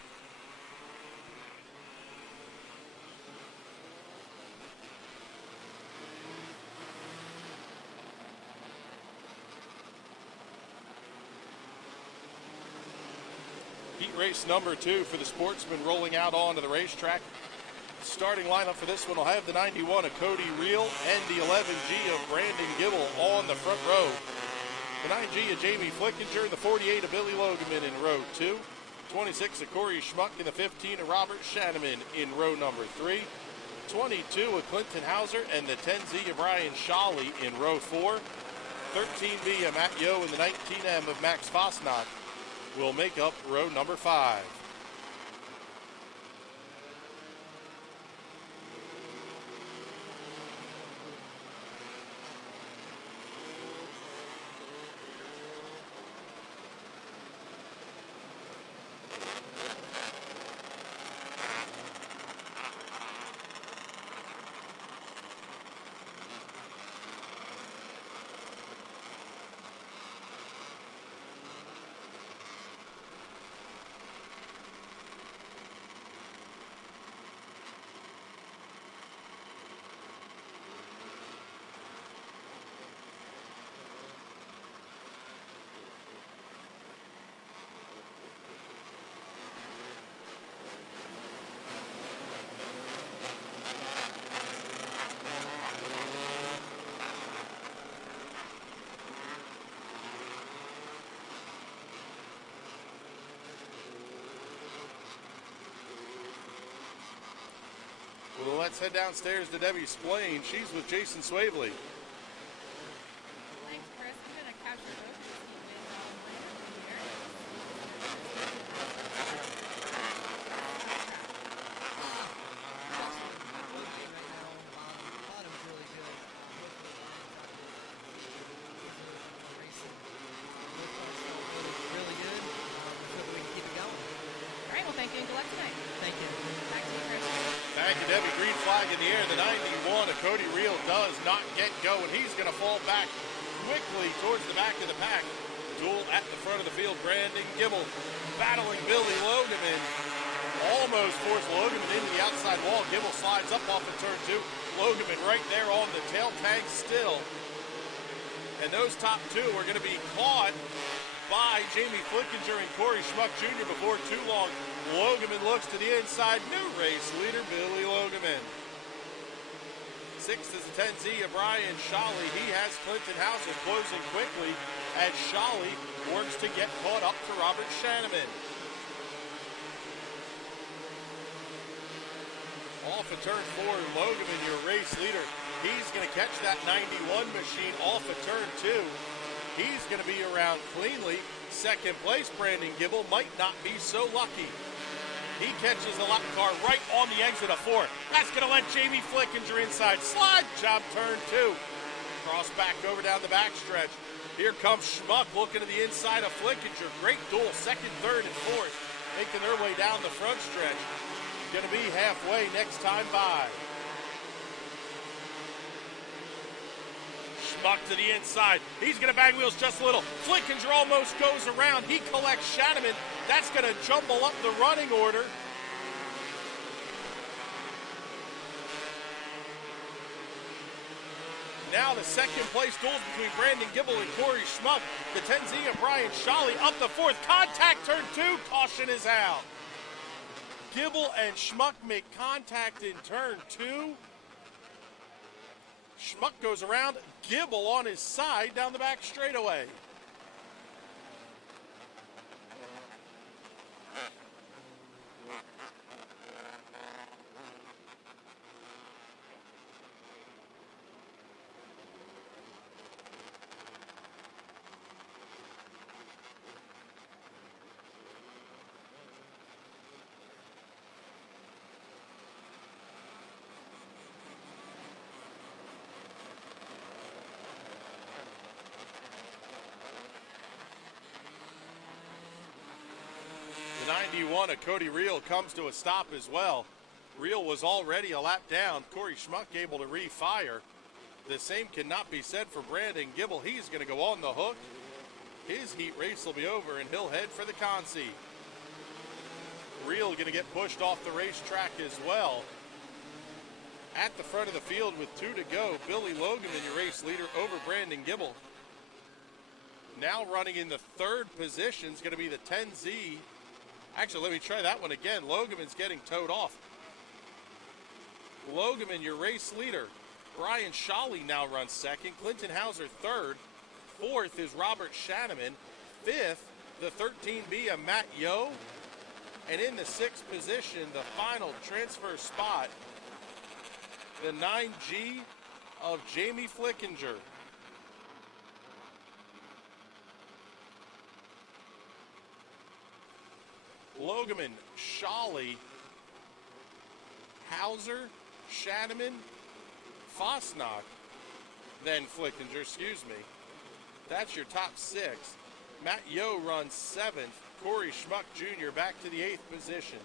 Heat race number 2 for the Sportsman rolling out onto the racetrack. Starting lineup for this one will have the 91 of Cody Reel and the 11G of Brandon Gibble on the front row. The 9G of Jamie Flickinger and the 48 of Billy Logeman in row 2. 26 of Corey Schmuck and the 15 of Robert Shanneman in row number 3. 22 of Clinton Hauser and the 10Z of Ryan Shawley in row 4. 13B of Matt Yo and the 19M of Max Fosnot will make up row number 5. Well, let's head downstairs to Debbie Splain. She's with Jason Swavely. Thanks, Chris. I'm going to capture both of these teammates later Bottom's really good. Really good. So we can keep it going. All right, well, thank you and good luck tonight. Thank you. Back to you, Chris. Thank you, Debbie. Green flag in the air. The 91 of Cody Reel does not get going. He's going to fall back quickly towards the back of the pack. Duel at the front of the field. Brandon Gibble battling Billy Logeman. Almost forced Logeman into the outside wall. Gibble slides up off of turn 2. Logeman right there on the tail tag still. And those top two are going to be caught by Jamie Flickinger and Corey Schmuck Jr. before too long. Logeman looks to the inside. New race leader, Billy Logeman. Sixth is the 10Z of Brian Shawley. He has Clinton Hauser closing quickly as Shawley works to get caught up to Robert Shanneman. Off of turn 4, Logeman, your race leader. He's going to catch that 91 machine off of turn 2. He's going to be around cleanly. Second place, Brandon Gibble might not be so lucky. He catches the lap car right on the exit of 4. That's going to let Jamie Flickinger inside. Slide job turn 2. Cross back over down the backstretch. Here comes Schmuck looking to the inside of Flickinger. Great duel, second, third, and fourth. Making their way down the front stretch. Going to be halfway next time by. Schmuck to the inside. He's going to bang wheels just a little. Flickinger almost goes around. He collects Shanneman. That's going to jumble up the running order. Now the second place duels between Brandon Gibble and Corey Schmuck. The 10Z of Brian Shawley up the fourth. Contact turn 2. Caution is out. Gibble and Schmuck make contact in turn 2. Schmuck goes around, Gibble on his side down the back straightaway. The 91 of Cody Reel comes to a stop as well. Reel was already a lap down. Corey Schmuck able to refire. The same cannot be said for Brandon Gibble. He's going to go on the hook. His heat race will be over and he'll head for the Consi. Reel going to get pushed off the racetrack as well. At the front of the field with 2 to go, Billy Logeman, your race leader, over Brandon Gibble. Now running in the third position is going to be the 10Z. Actually, let me try that one again. Logeman's getting towed off. Logeman, your race leader. Brian Shawley now runs second. Clinton Hauser third. Fourth is Robert Shanneman. Fifth, the 13B of Matt Yo. And in the sixth position, the final transfer spot, the 9G of Jamie Flickinger. Logeman, Shawley, Hauser, Shanneman, Fosnock, then Flickinger, excuse me. That's your top 6. Matt Yo runs 7th. Corey Schmuck Jr. back to the 8th position.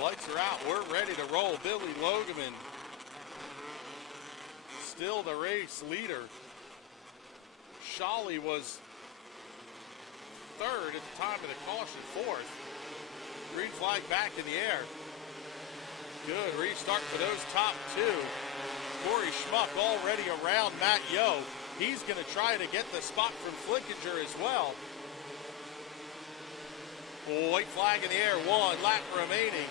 Lights are out. We're ready to roll. Billy Logeman, still the race leader. Shawley was 3rd. third at the time of the caution, fourth. Green flag back in the air. Good restart for those top two. Corey Schmuck already around Matt Yo. He's going to try to get the spot from Flickinger as well. White flag in the air, one lap remaining.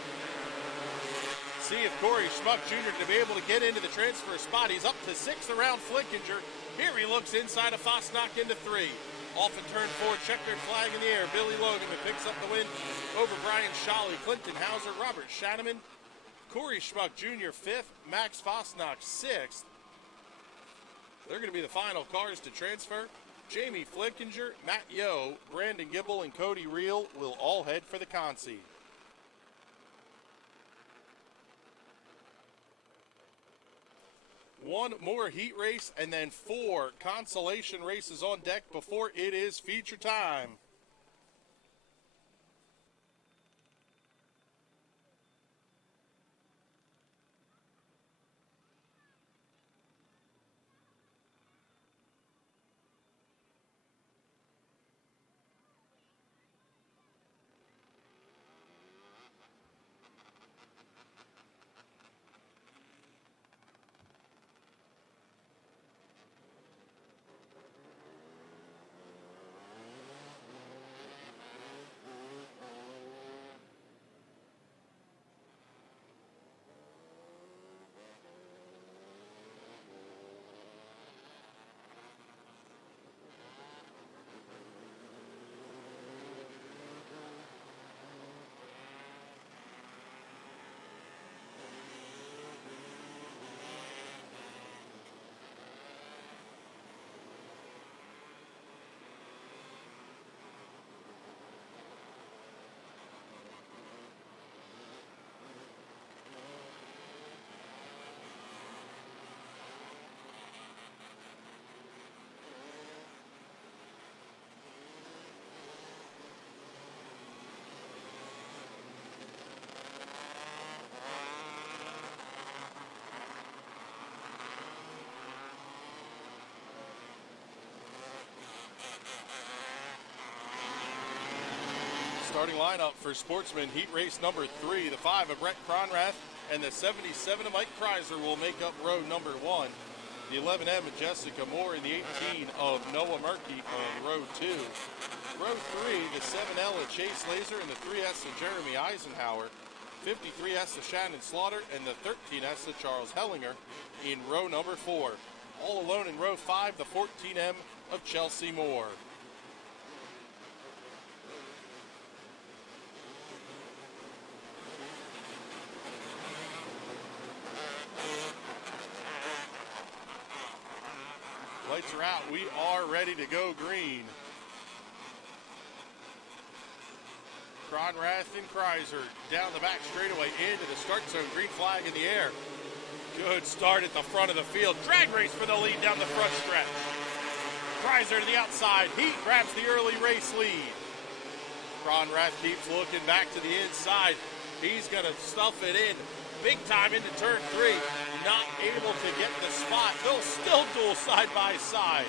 See if Corey Schmuck Jr. to be able to get into the transfer spot. He's up to sixth around Flickinger. Here he looks inside of Fosnock into three. Off in turn four, checkered flag in the air. Billy Logan who picks up the win over Brian Scholle, Clinton Hauser, Robert Shanneman. Corey Schmuck Jr. fifth, Max Fosnock sixth. They're going to be the final cars to transfer. Jamie Flickinger, Matt Yo, Brandon Gibble, and Cody Reel will all head for the Consi. One more heat race and then 4 consolation races on deck before it is feature time. Starting lineup for Sportsman Heat Race number 3. The 5 of Brett Cronrath and the 77 of Mike Kreiser will make up row number 1. The 11M of Jessica Moore and the 18 of Noah Murphy on row 2. Row 3, the 7L of Chase Laser and the 3S of Jeremy Eisenhower. 53S of Shannon Slaughter and the 13S of Charles Hellinger in row number 4. All alone in row 5, the 14M of Chelsea Moore. Lights are out. We are ready to go green. Cronrath and Kreiser down the back straightaway into the start zone. Green flag in the air. Good start at the front of the field. Drag race for the lead down the front stretch. Kreiser to the outside. Heat grabs the early race lead. Cronrath keeps looking back to the inside. He's going to stuff it in big time into turn 3. Not able to get the spot. They'll still duel side by side.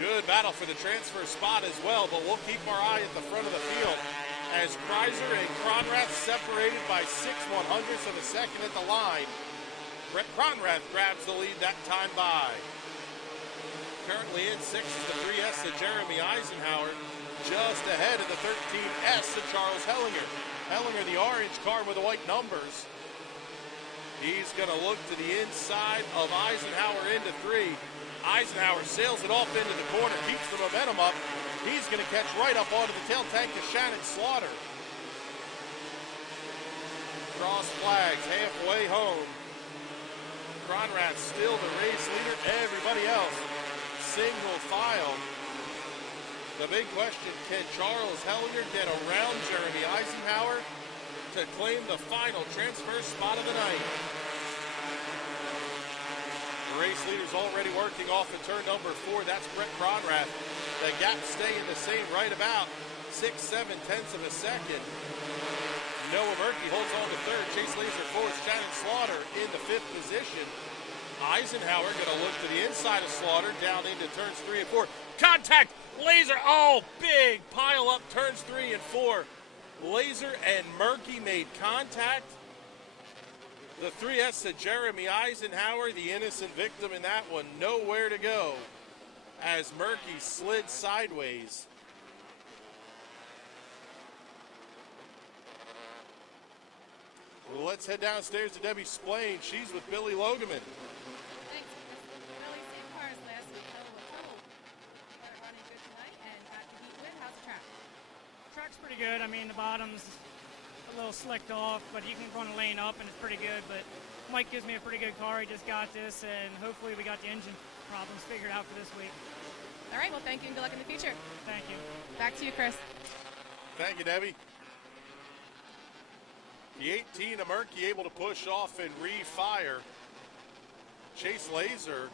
Good battle for the transfer spot as well, but we'll keep our eye at the front of the field as Kreiser and Cronrath separated by 6/100ths of a second at the line. Brett Cronrath grabs the lead that time by. Currently in 6th is the 3S of Jeremy Eisenhower, just ahead of the 13S of Charles Hellinger. Hellinger, the orange car with the white numbers. He's going to look to the inside of Eisenhower into 3. Eisenhower sails it off into the corner, keeps the momentum up. He's going to catch right up onto the tail tank of Shannon Slaughter. Cross flags halfway home. Cronrath still the race leader. Everybody else single file. The big question, can Charles Hellinger get around Jeremy Eisenhower to claim the final transfer spot of the night? The race leader's already working off at turn number 4. That's Brett Cronrath. The gap staying the same, right about 6/7 of a second. Noah Murphy holds on to 3rd. Chase Laser fourth. Shannon Slaughter in the 5th position. Eisenhower going to look to the inside of Slaughter, down into turns 3 and 4. Contact, Laser, oh, big pile up turns 3 and 4. Laser and Murky made contact. The 3S to Jeremy Eisenhower, the innocent victim in that one, nowhere to go as Murky slid sideways. Well, let's head downstairs to Debbie Splain. She's with Billy Logeman. Thanks. Billy, same car as last week, though, with total. Got it running good tonight and got the heat win. How's the track? Track's pretty good. I mean, the bottom's a little slicked off, but you can run a lane up and it's pretty good. But Mike gives me a pretty good car. He just got this, and hopefully we got the engine problems figured out for this week. All right, well, thank you and good luck in the future. Thank you. Back to you, Chris. Thank you, Debbie. The 18 of Murky able to push off and refire. Chase Laser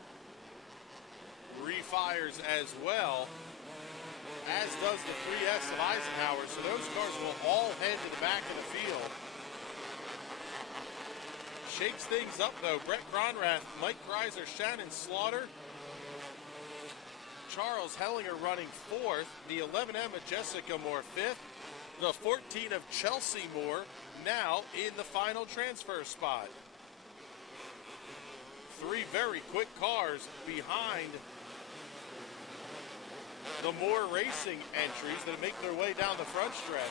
refires as well, as does the 3S of Eisenhower. So those cars will all head to the back of the field. Shakes things up, though. Brett Gronrath, Mike Kreiser, Shannon Slaughter, Charles Hellinger running 4th. The 11M of Jessica Moore 5th. The 14 of Chelsea Moore now in the final transfer spot. 3 very quick cars behind the Moore Racing entries that make their way down the front stretch.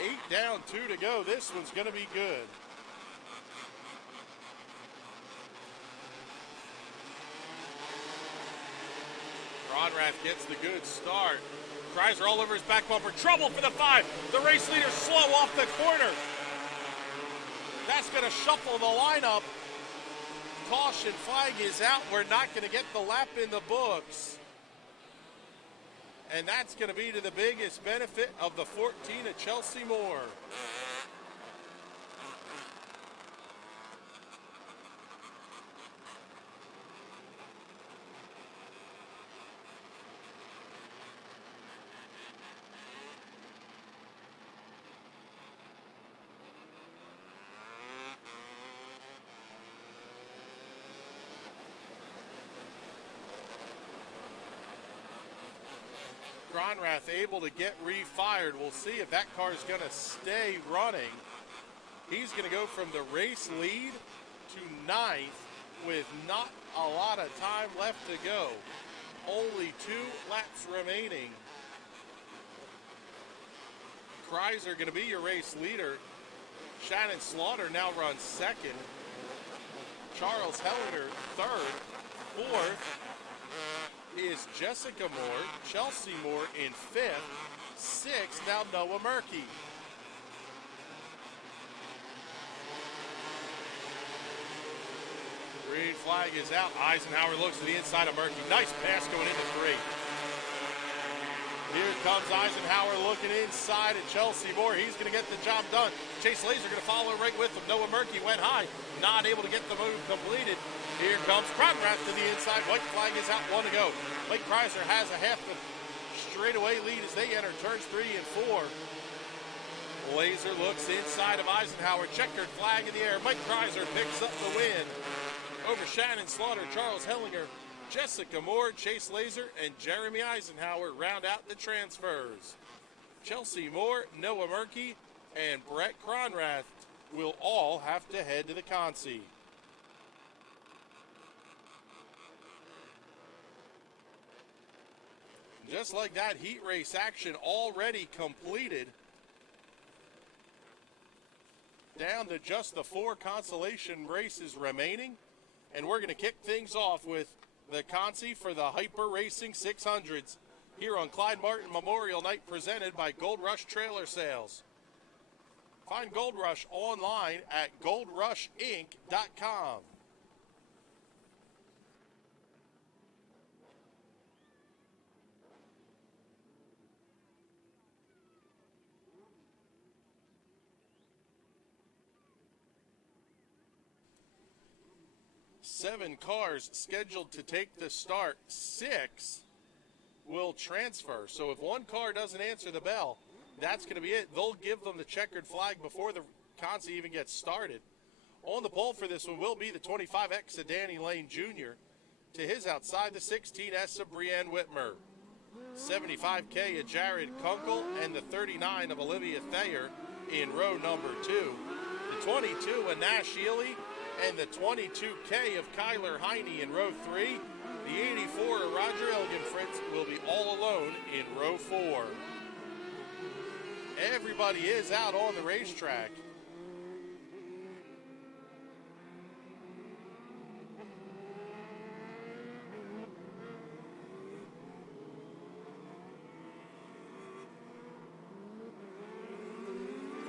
8 down, 2 to go. This one's going to be good. Conrath gets the good start. Kreiser all over his back bumper. Trouble for the 5. The race leader slow off the corner. That's going to shuffle the lineup. Caution flag is out. We're not going to get the lap in the books. And that's going to be to the biggest benefit of the 14 of Chelsea Moore. Gronrath able to get refired. We'll see if that car is going to stay running. He's going to go from the race lead to 9th with not a lot of time left to go. Only 2 laps remaining. Kreiser going to be your race leader. Shannon Slaughter now runs 2nd. Charles Hellinger 3rd. 4th is Jessica Moore, Chelsea Moore in 5th. 6th, now Noah Murky. Green flag is out. Eisenhower looks to the inside of Murky. Nice pass going into 3. Here comes Eisenhower looking inside at Chelsea Moore. He's going to get the job done. Chase Laser going to follow right with him. Noah Murky went high, not able to get the move completed. Here comes Conrath to the inside. White flag is out, 1 to go. Mike Kreiser has a half the straightaway lead as they enter turns 3 and 4. Laser looks inside of Eisenhower. Checkered flag in the air. Mike Kreiser picks up the win over Shannon Slaughter, Charles Hellinger, Jessica Moore, Chase Laser, and Jeremy Eisenhower round out the transfers. Chelsea Moore, Noah Murky, and Brett Conrath will all have to head to the Consi. Just like that, heat race action already completed. Down to just the 4 consolation races remaining. And we're going to kick things off with the Consi for the Hyper Racing 600s here on Clyde Martin Memorial Night, presented by Gold Rush Trailer Sales. Find Gold Rush online at goldrushinc.com. Seven cars scheduled to take the start. 6 will transfer. So if one car doesn't answer the bell, that's going to be it. They'll give them the checkered flag before the Consi even gets started. On the pole for this one will be the 25X of Danny Lane Jr. To his outside, the 16S of Brianne Whitmer. 75K of Jared Kunkel and the 39 of Olivia Thayer in row number 2. The 22 of Nash Ely and the 22K of Kyler Heine in row 3. The 84 of Roger Elgenfritz will be all alone in row 4. Everybody is out on the racetrack.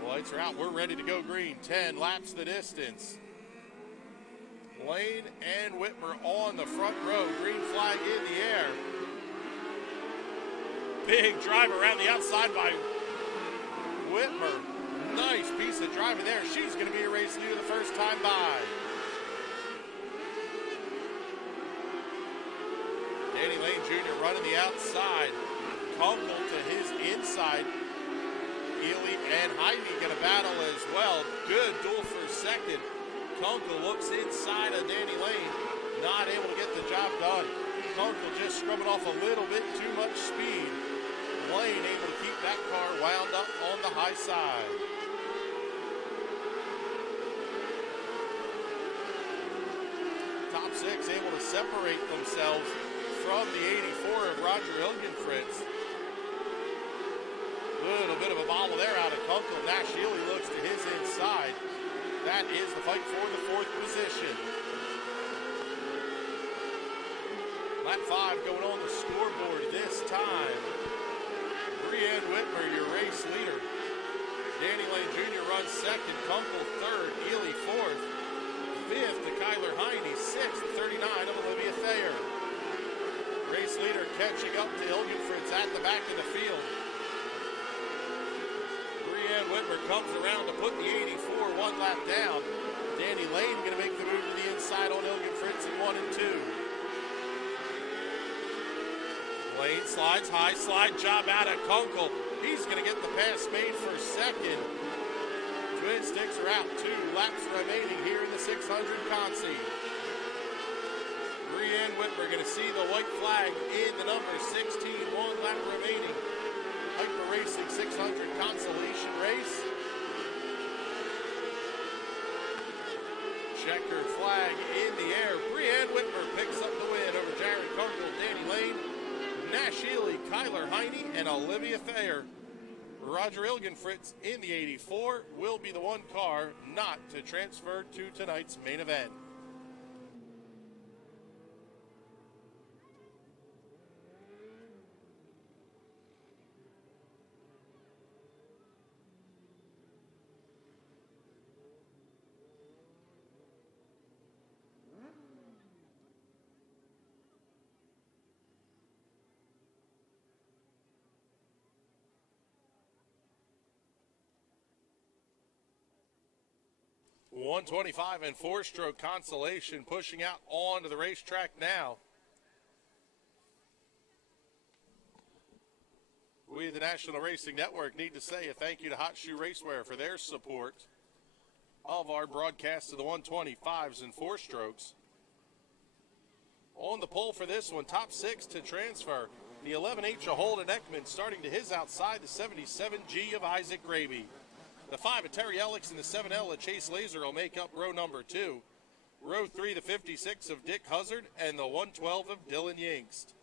The lights are out. We're ready to go green. 10 laps the distance. Lane and Whitmer on the front row. Green flag in the air. Big drive around the outside by Whitmer. Nice piece of driving there. She's going to be a race leader the first time by. Danny Lane Jr. running the outside. Kunkel to his inside. Ely and Heine going to battle as well. Good duel for second. Kunkel looks inside of Danny Lane. Not able to get the job done. Kunkel just scrubbing off a little bit too much speed. Lane able to keep that car wound up on the high side. Top 6 able to separate themselves from the 84 of Roger Elgenfritz. Little bit of a bobble there out of Kunkel. Nash Ely looks to his inside. That is the fight for the 4th position. Lap 5 going on the scoreboard this time. Brianne Whitmer, your race leader. Danny Lane Jr. runs 2nd, Kunkel 3rd, Ely 4th. 5th to Kyler Heine, 6th, 39 of Olivia Thayer. Race leader catching up to Elgenfritz at the back of the field. Brianne Whitmer comes around to put the 84 one lap down. Danny Lane going to make the move to the inside on Elgenfritz in 1 and 2. Lane slides, high slide job out of Kunkel. He's going to get the pass made for second. Twin sticks are out. 2 laps remaining here in the 600 consi. Brianne Whitmer going to see the white flag in the number 16. 1 lap remaining. Hyper Racing 600 consolation race. Checkered flag in the air. Brianne Whitmer picks up the win over Jared Kunkel, Danny Lane, Nash Ely, Kyler Heine, and Olivia Thayer. Roger Elgenfritz in the 84 will be the one car not to transfer to tonight's main event. .125 and 4-stroke consolation pushing out onto the racetrack now. We, the National Racing Network, need to say a thank you to Hot Shoe Racewear for their support of our broadcast of the 125s and 4-strokes. On the pole for this one, top 6 to transfer. The 11H of Holden Ekman starting to his outside, the 77G of Isaac Gravy. The 5 of Terry Alex and the 7L of Chase Laser will make up row number 2. Row 3, the 56 of Dick Huzzard and the 112 of Dylan Yingst.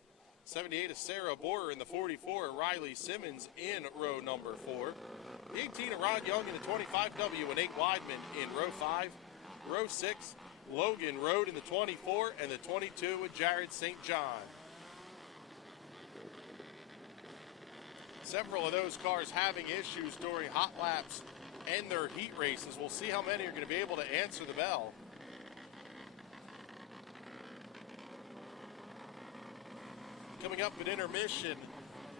78 of Sarah Borer and the 44 of Riley Simmons in row number 4. The 18 of Rod Young and the 25W and Nate Weidman in row 5. Row 6, Logan Road in the 24 and the 22 with Jared St. John. Several of those cars having issues during hot laps and their heat races. We'll see how many are going to be able to answer the bell. Coming up at intermission,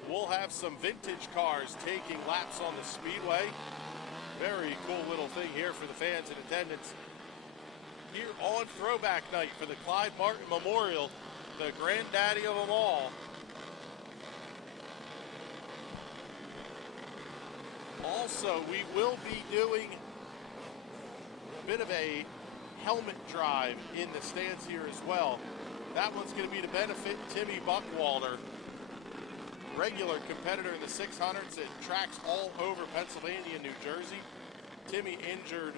we'll have some vintage cars taking laps on the speedway. Very cool little thing here for the fans in attendance. Here on Throwback Night for the Clyde Martin Memorial, the granddaddy of them all. Also, we will be doing a bit of a helmet drive in the stands here as well. That one's going to be to benefit Timmy Buckwalter, regular competitor in the 600s at tracks all over Pennsylvania and New Jersey. Timmy injured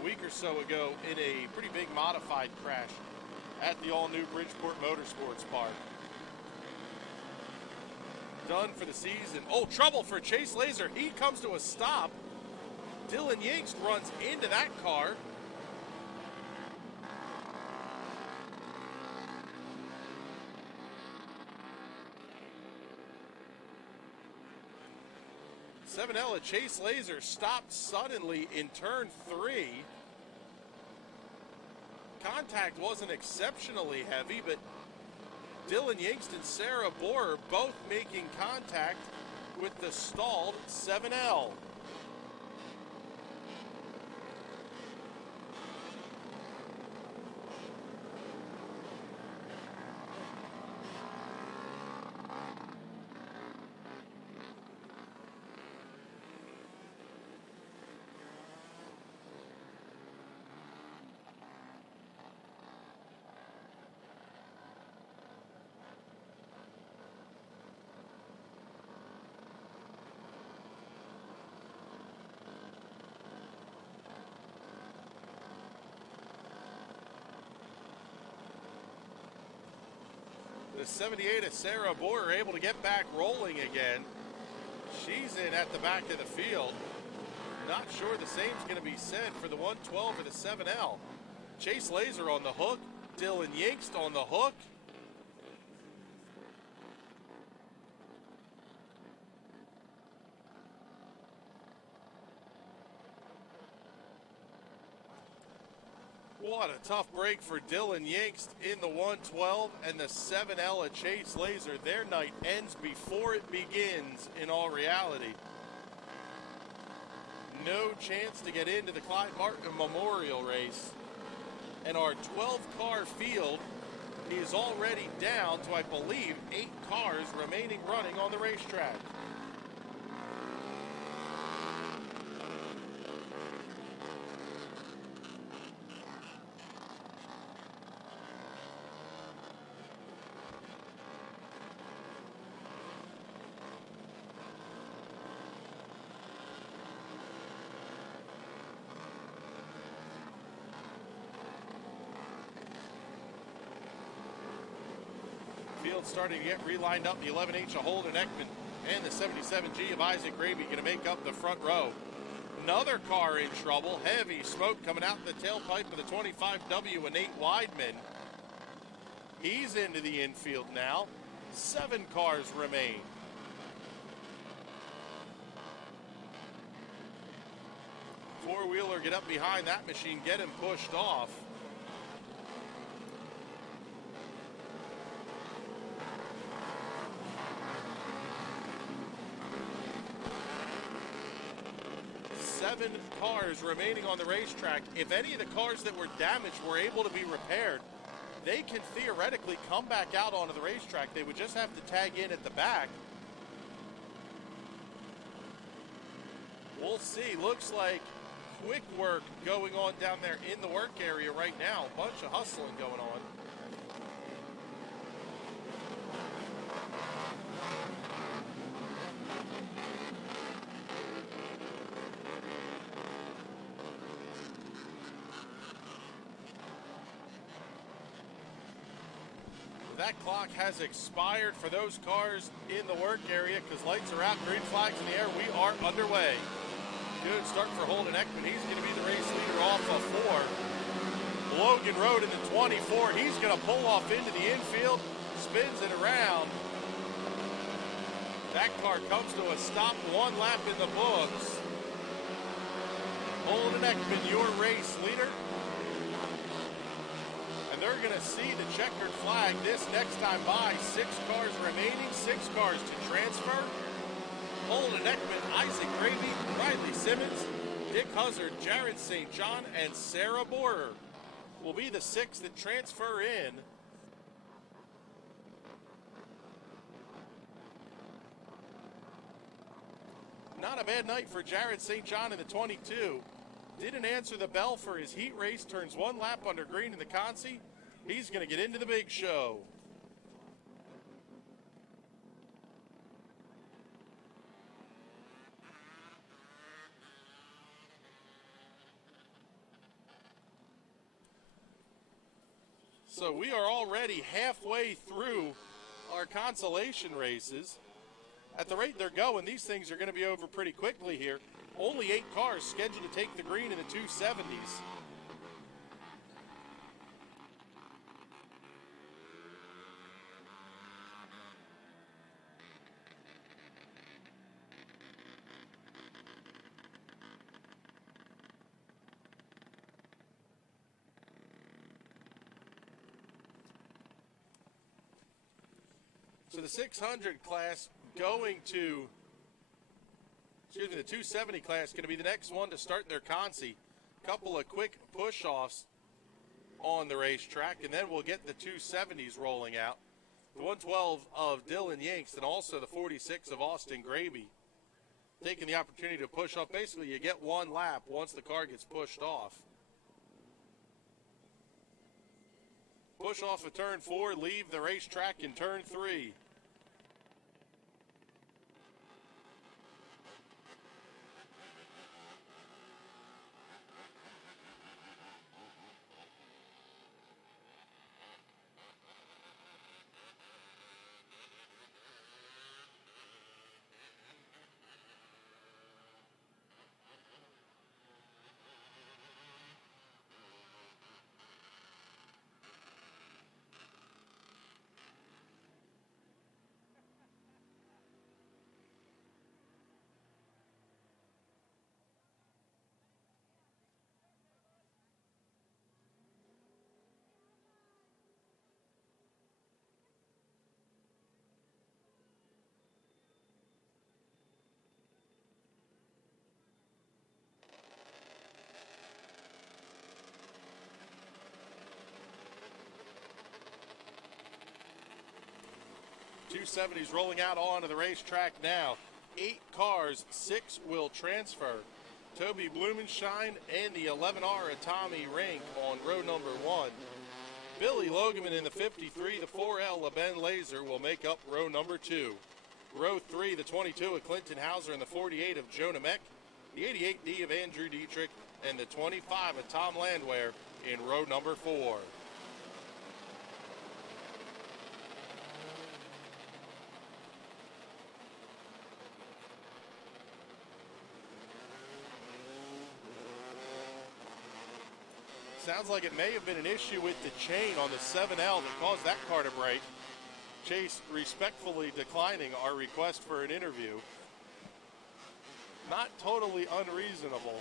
a week or so ago in a pretty big modified crash at the all-new Bridgeport Motorsports Park. Done for the season. Oh, trouble for Chase Laser. He comes to a stop. Dylan Yingst runs into that car. Seven-L at Chase Laser stopped suddenly in turn 3. Contact wasn't exceptionally heavy, but Dylan Yingst and Sarah Borer both making contact with the stalled 7L. The 78 of Sarah Boyer able to get back rolling again. She's in at the back of the field. Not sure the same's going to be said for the 112 of the 7L. Chase Laser on the hook. Dylan Yingst on the hook. What a tough break for Dylan Yingst in the 112 and the 7L at Chase Laser. Their night ends before it begins in all reality. No chance to get into the Clyde Martin Memorial race. And our 12-car field is already down to, I believe, 8 cars remaining running on the racetrack. Field starting to get relined up. The 11H of Holden Ekman and the 77G of Isaac Gravy going to make up the front row. Another car in trouble. Heavy smoke coming out the tailpipe of the 25W of Nate Weidman. He's into the infield now. 7 cars remain. Four-wheeler get up behind that machine, get him pushed off. Seven cars remaining on the racetrack. If any of the cars that were damaged were able to be repaired, they can theoretically come back out onto the racetrack. They would just have to tag in at the back. We'll see. Looks like quick work going on down there in the work area right now. A bunch of hustling going on. That clock has expired for those cars in the work area because lights are out, green flags in the air. We are underway. Good start for Holden Ekman. He's going to be the race leader off of 4. Logan Road in the 24. He's going to pull off into the infield, spins it around. That car comes to a stop, 1 lap in the books. Holden Ekman, your race leader. They're going to see the checkered flag this next time by. 6 cars remaining, 6 cars to transfer. Holden Ekman, Isaac Gravy, Riley Simmons, Dick Huzzard, Jared St. John, and Sarah Borer will be the 6 that transfer in. Not a bad night for Jared St. John in the 22. didn't answer the bell for his heat race, turns one lap under green in the Consi. He's going to get into the big show. So we are already halfway through our consolation races. At the rate they're going, these things are going to be over pretty quickly here. Only 8 cars scheduled to take the green in the 270s. So the 600 class going to, the 270 class going to be the next one to start their consi. Couple of quick push-offs on the racetrack, and then we'll get the 270s rolling out. The 112 of Dylan Yanks and also the 46 of Austin Graby taking the opportunity to push off. Basically, you get one lap once the car gets pushed off. Push off of turn 4, leave the racetrack in turn 3. .270's rolling out onto the racetrack now. 8 cars, 6 will transfer. Toby Blumenshine and the 11R of Tommy Rink on row number 1. Billy Logeman in the 53, the 4L of Ben Laser will make up row number 2. Row 3, the 22 of Clinton Hauser and the 48 of Jonah Meck, the 88D of Andrew Dietrich, and the 25 of Tom Landwehr in row number 4. Sounds like it may have been an issue with the chain on the 7L that caused that car to break. Chase respectfully declining our request for an interview. Not totally unreasonable.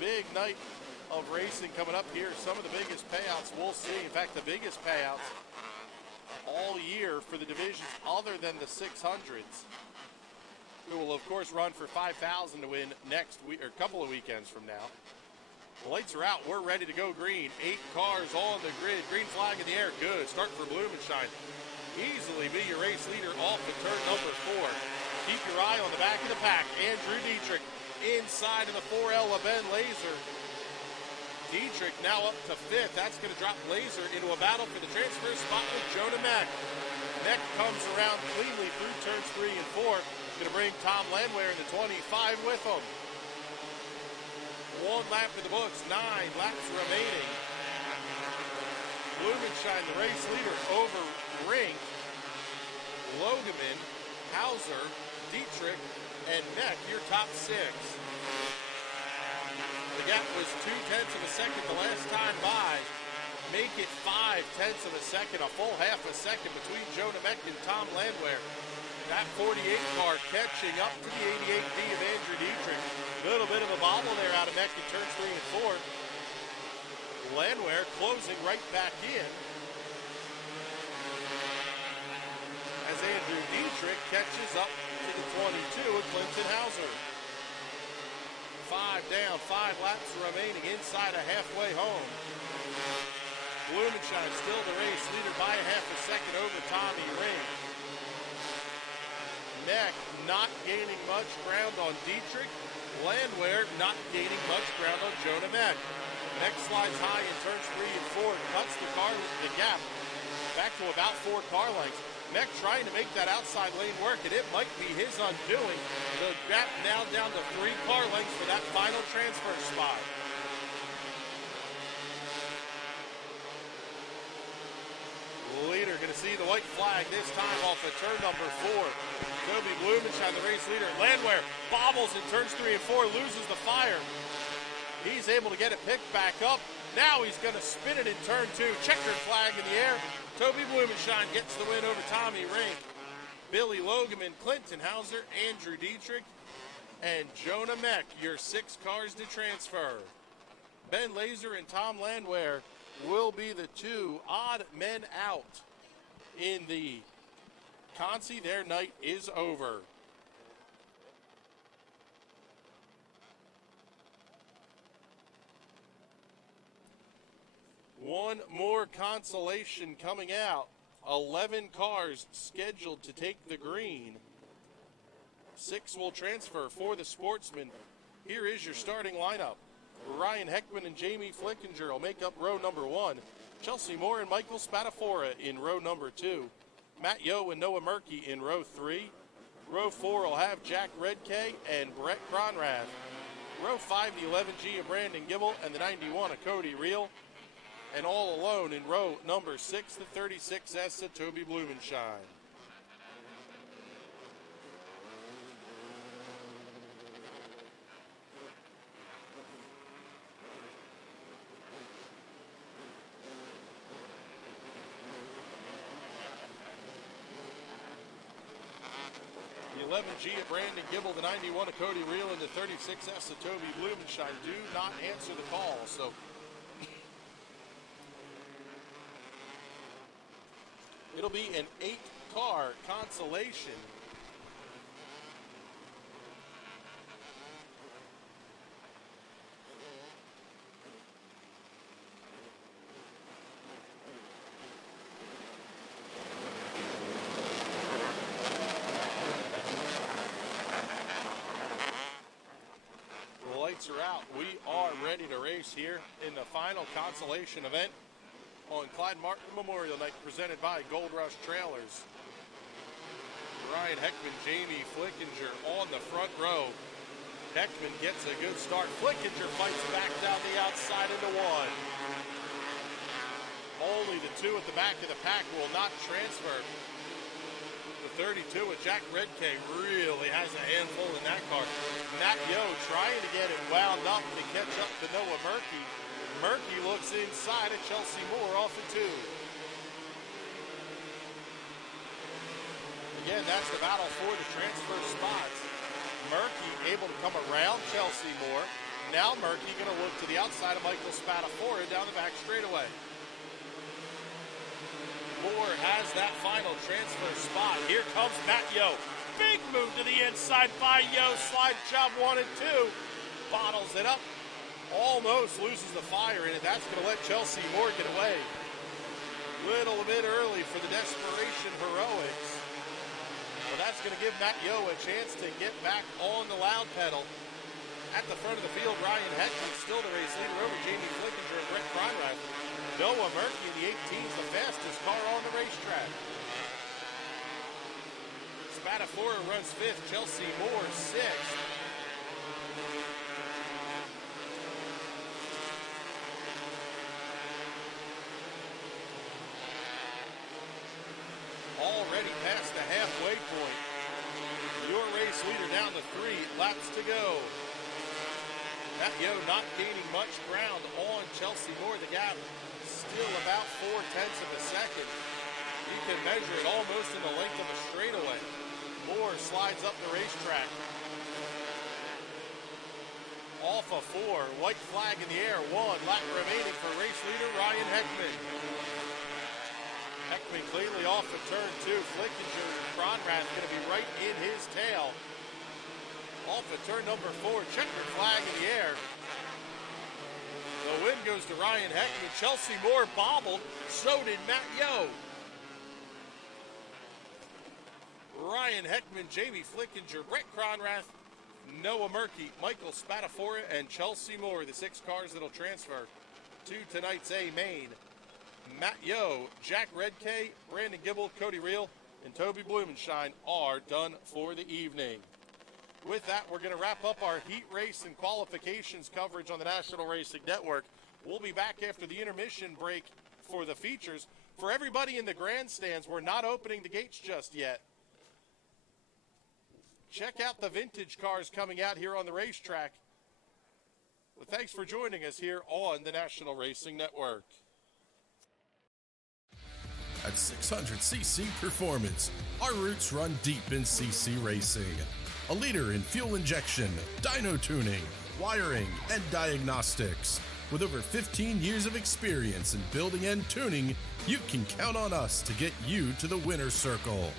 Big night of racing coming up here. Some of the biggest payouts we'll see. In fact, the biggest payouts all year for the divisions other than the 600s, who will, of course, run for $5,000 to win next week or a couple of weekends from now. The lights are out. We're ready to go green. 8 cars on the grid. Green flag in the air. Good. Start for Blumenshine. Easily be your race leader off at turn number 4. Keep your eye on the back of the pack. Andrew Dietrich inside of the 4L of Ben Laser. Dietrich now up to 5th. That's going to drop Laser into a battle for the transfer spot with Jonah Meck. Meck comes around cleanly through turns 3 and 4. Going to bring Tom Landwehr in the 25 with him. 1 lap in the books, 9 laps remaining. Blumenshine, the race leader, over Rink, Logeman, Hauser, Dietrich, and Meck, your top 6. The gap was 0.2 of a second the last time by. Make it 0.5 of a second, a full half a second between Jonah Meck and Tom Landwehr. That 48 car catching up to the 88D of Andrew Dietrich. Little bit of a bobble there out of Meck in turns 3 and 4. Landwehr closing right back in as Andrew Dietrich catches up to the 22 of Clinton Hauser. 5 down, 5 laps remaining inside a halfway home. Blumenshine still the race leader by a half a second over Tommy Ring. Meck not gaining much ground on Dietrich. Landwehr not gaining much ground on Jonah Meck. Meck slides high in turns 3 and 4, cuts the gap back to about 4 car lengths. Meck trying to make that outside lane work, and it might be his undoing. The gap now down to 3 car lengths for that final transfer spot. Leader going to see the white flag this time off of turn number 4. Toby Blumenshine, the race leader. Landwehr bobbles in turns 3 and 4, loses the fire. He's able to get it picked back up. Now he's going to spin it in turn 2. Checkered flag in the air. Toby Blumenshine gets the win over Tommy Rink. Billy Logeman, Clinton Hauser, Andrew Dietrich, and Jonah Meck, your 6 cars to transfer. Ben Laser and Tom Landwehr will be the 2 odd men out in the Consi. Their night is over. One more consolation coming out. 11 cars scheduled to take the green. 6 will transfer for the Sportsmen. Here is your starting lineup. Ryan Heckman and Jamie Flickinger will make up row number 1. Chelsea Moore and Michael Spatafora in row number 2. Matt Yo and Noah Murkey in row 3. Row 4 will have Jack Redkay and Brett Cronrath. Row 5, the 11G of Brandon Gibble and the 91 of Cody Reel. And all alone in row number 6, the 36S of Toby Blumenshine. The 11G of Brandon Gibble, the 91 of Cody Reel, and the 36S of Toby Blumenshine do not answer the call. So it'll be an 8-car consolation. The lights are out. We are ready to race here in the final consolation event on Clyde Martin Memorial Night, presented by Gold Rush Trailers. Ryan Heckman, Jamie Flickinger on the front row. Heckman gets a good start. Flickinger fights back down the outside into 1. Only the 2 at the back of the pack will not transfer. The 32 with Jack Redkay really has a handful in that car. Matt Yo trying to get it wound up to catch up to Noah Murkey. Murkey looks inside at Chelsea Moore off of 2. Again, that's the battle for the transfer spots. Murkey able to come around Chelsea Moore. Now Murkey going to look to the outside of Michael Spatafora down the back straightaway. Moore has that final transfer spot. Here comes Matt Yo. Big move to the inside by Yo. Slide job 1 and 2. Bottles it up. Almost loses the fire in it. That's going to let Chelsea Moore get away. Little bit early for the desperation heroics. Well, that's going to give Matt Yo a chance to get back on the loud pedal. At the front of the field, Ryan Heckman still the race leader over Jamie Flickinger and Brett Cronrath. Noah Murkey in the 18's the fastest car on the racetrack. Spatafora runs 5th, Chelsea Moore 6th. Already past the halfway point. Your race leader down to 3 laps to go. Matt Yo not gaining much ground on Chelsea Moore. The gap still about 0.4 of a second. You can measure it almost in the length of a straightaway. Moore slides up the racetrack. Off of 4, white flag in the air, 1 lap remaining for race leader Ryan Heckman. Heckman cleanly off of turn 2. Flickinger and Cronrath going to be right in his tail. Off of turn number 4, checkered flag in the air. The win goes to Ryan Heckman. Chelsea Moore bobbled, so did Matt Yo. Ryan Heckman, Jamie Flickinger, Brett Cronrath, Noah Murkey, Michael Spatafora, and Chelsea Moore, the 6 cars that'll transfer to tonight's A main. Matt Yo, Jack Redkay, Brandon Gibble, Cody Reel, and Toby Blumenshine are done for the evening. With that, we're going to wrap up our heat race and qualifications coverage on the National Racing Network. We'll be back after the intermission break for the features. For everybody in the grandstands, we're not opening the gates just yet. Check out the vintage cars coming out here on the racetrack. Well, thanks for joining us here on the National Racing Network. At 600cc Performance, our roots run deep in CC racing. A leader in fuel injection, dyno tuning, wiring, and diagnostics. With over 15 years of experience in building and tuning, you can count on us to get you to the winner's circle.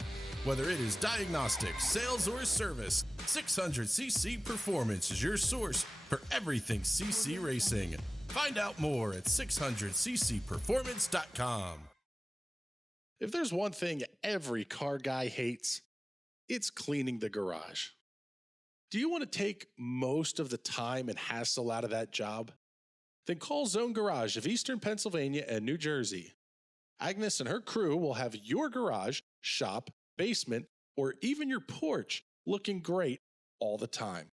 Whether it is diagnostics, sales, or service, 600cc Performance is your source for everything CC racing. Find out more at 600ccperformance.com. If there's one thing every car guy hates, it's cleaning the garage. Do you want to take most of the time and hassle out of that job? Then call Zone Garage of Eastern Pennsylvania and New Jersey. Agnes and her crew will have your garage, shop, basement, or even your porch looking great all the time.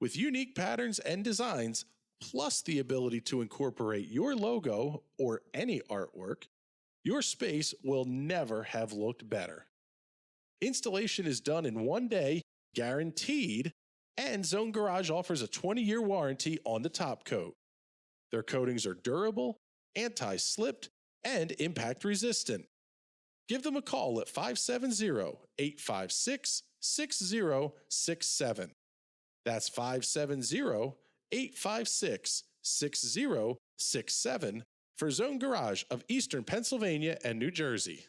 With unique patterns and designs, plus the ability to incorporate your logo or any artwork, your space will never have looked better. Installation is done in 1 day, guaranteed, and Zone Garage offers a 20-year warranty on the top coat. Their coatings are durable, anti-slipped, and impact resistant. Give them a call at 570-856-6067. That's 570-856-6067 for Zone Garage of Eastern Pennsylvania and New Jersey.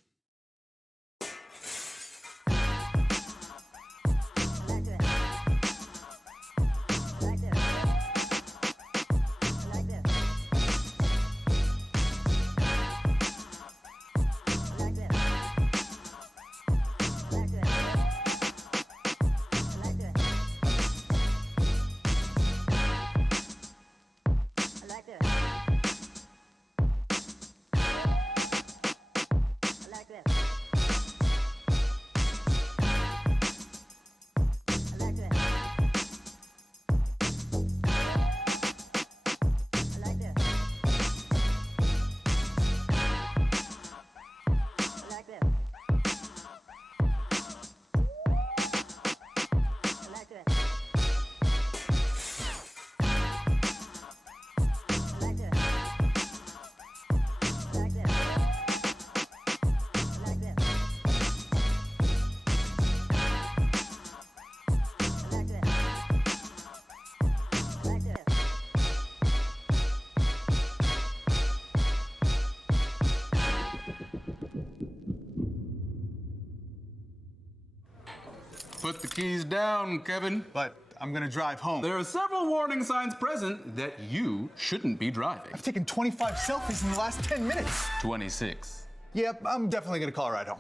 Put the keys down, Kevin. But I'm gonna drive home. There are several warning signs present that you shouldn't be driving. I've taken 25 selfies in the last 10 minutes. 26. Yep, I'm definitely gonna call a ride home.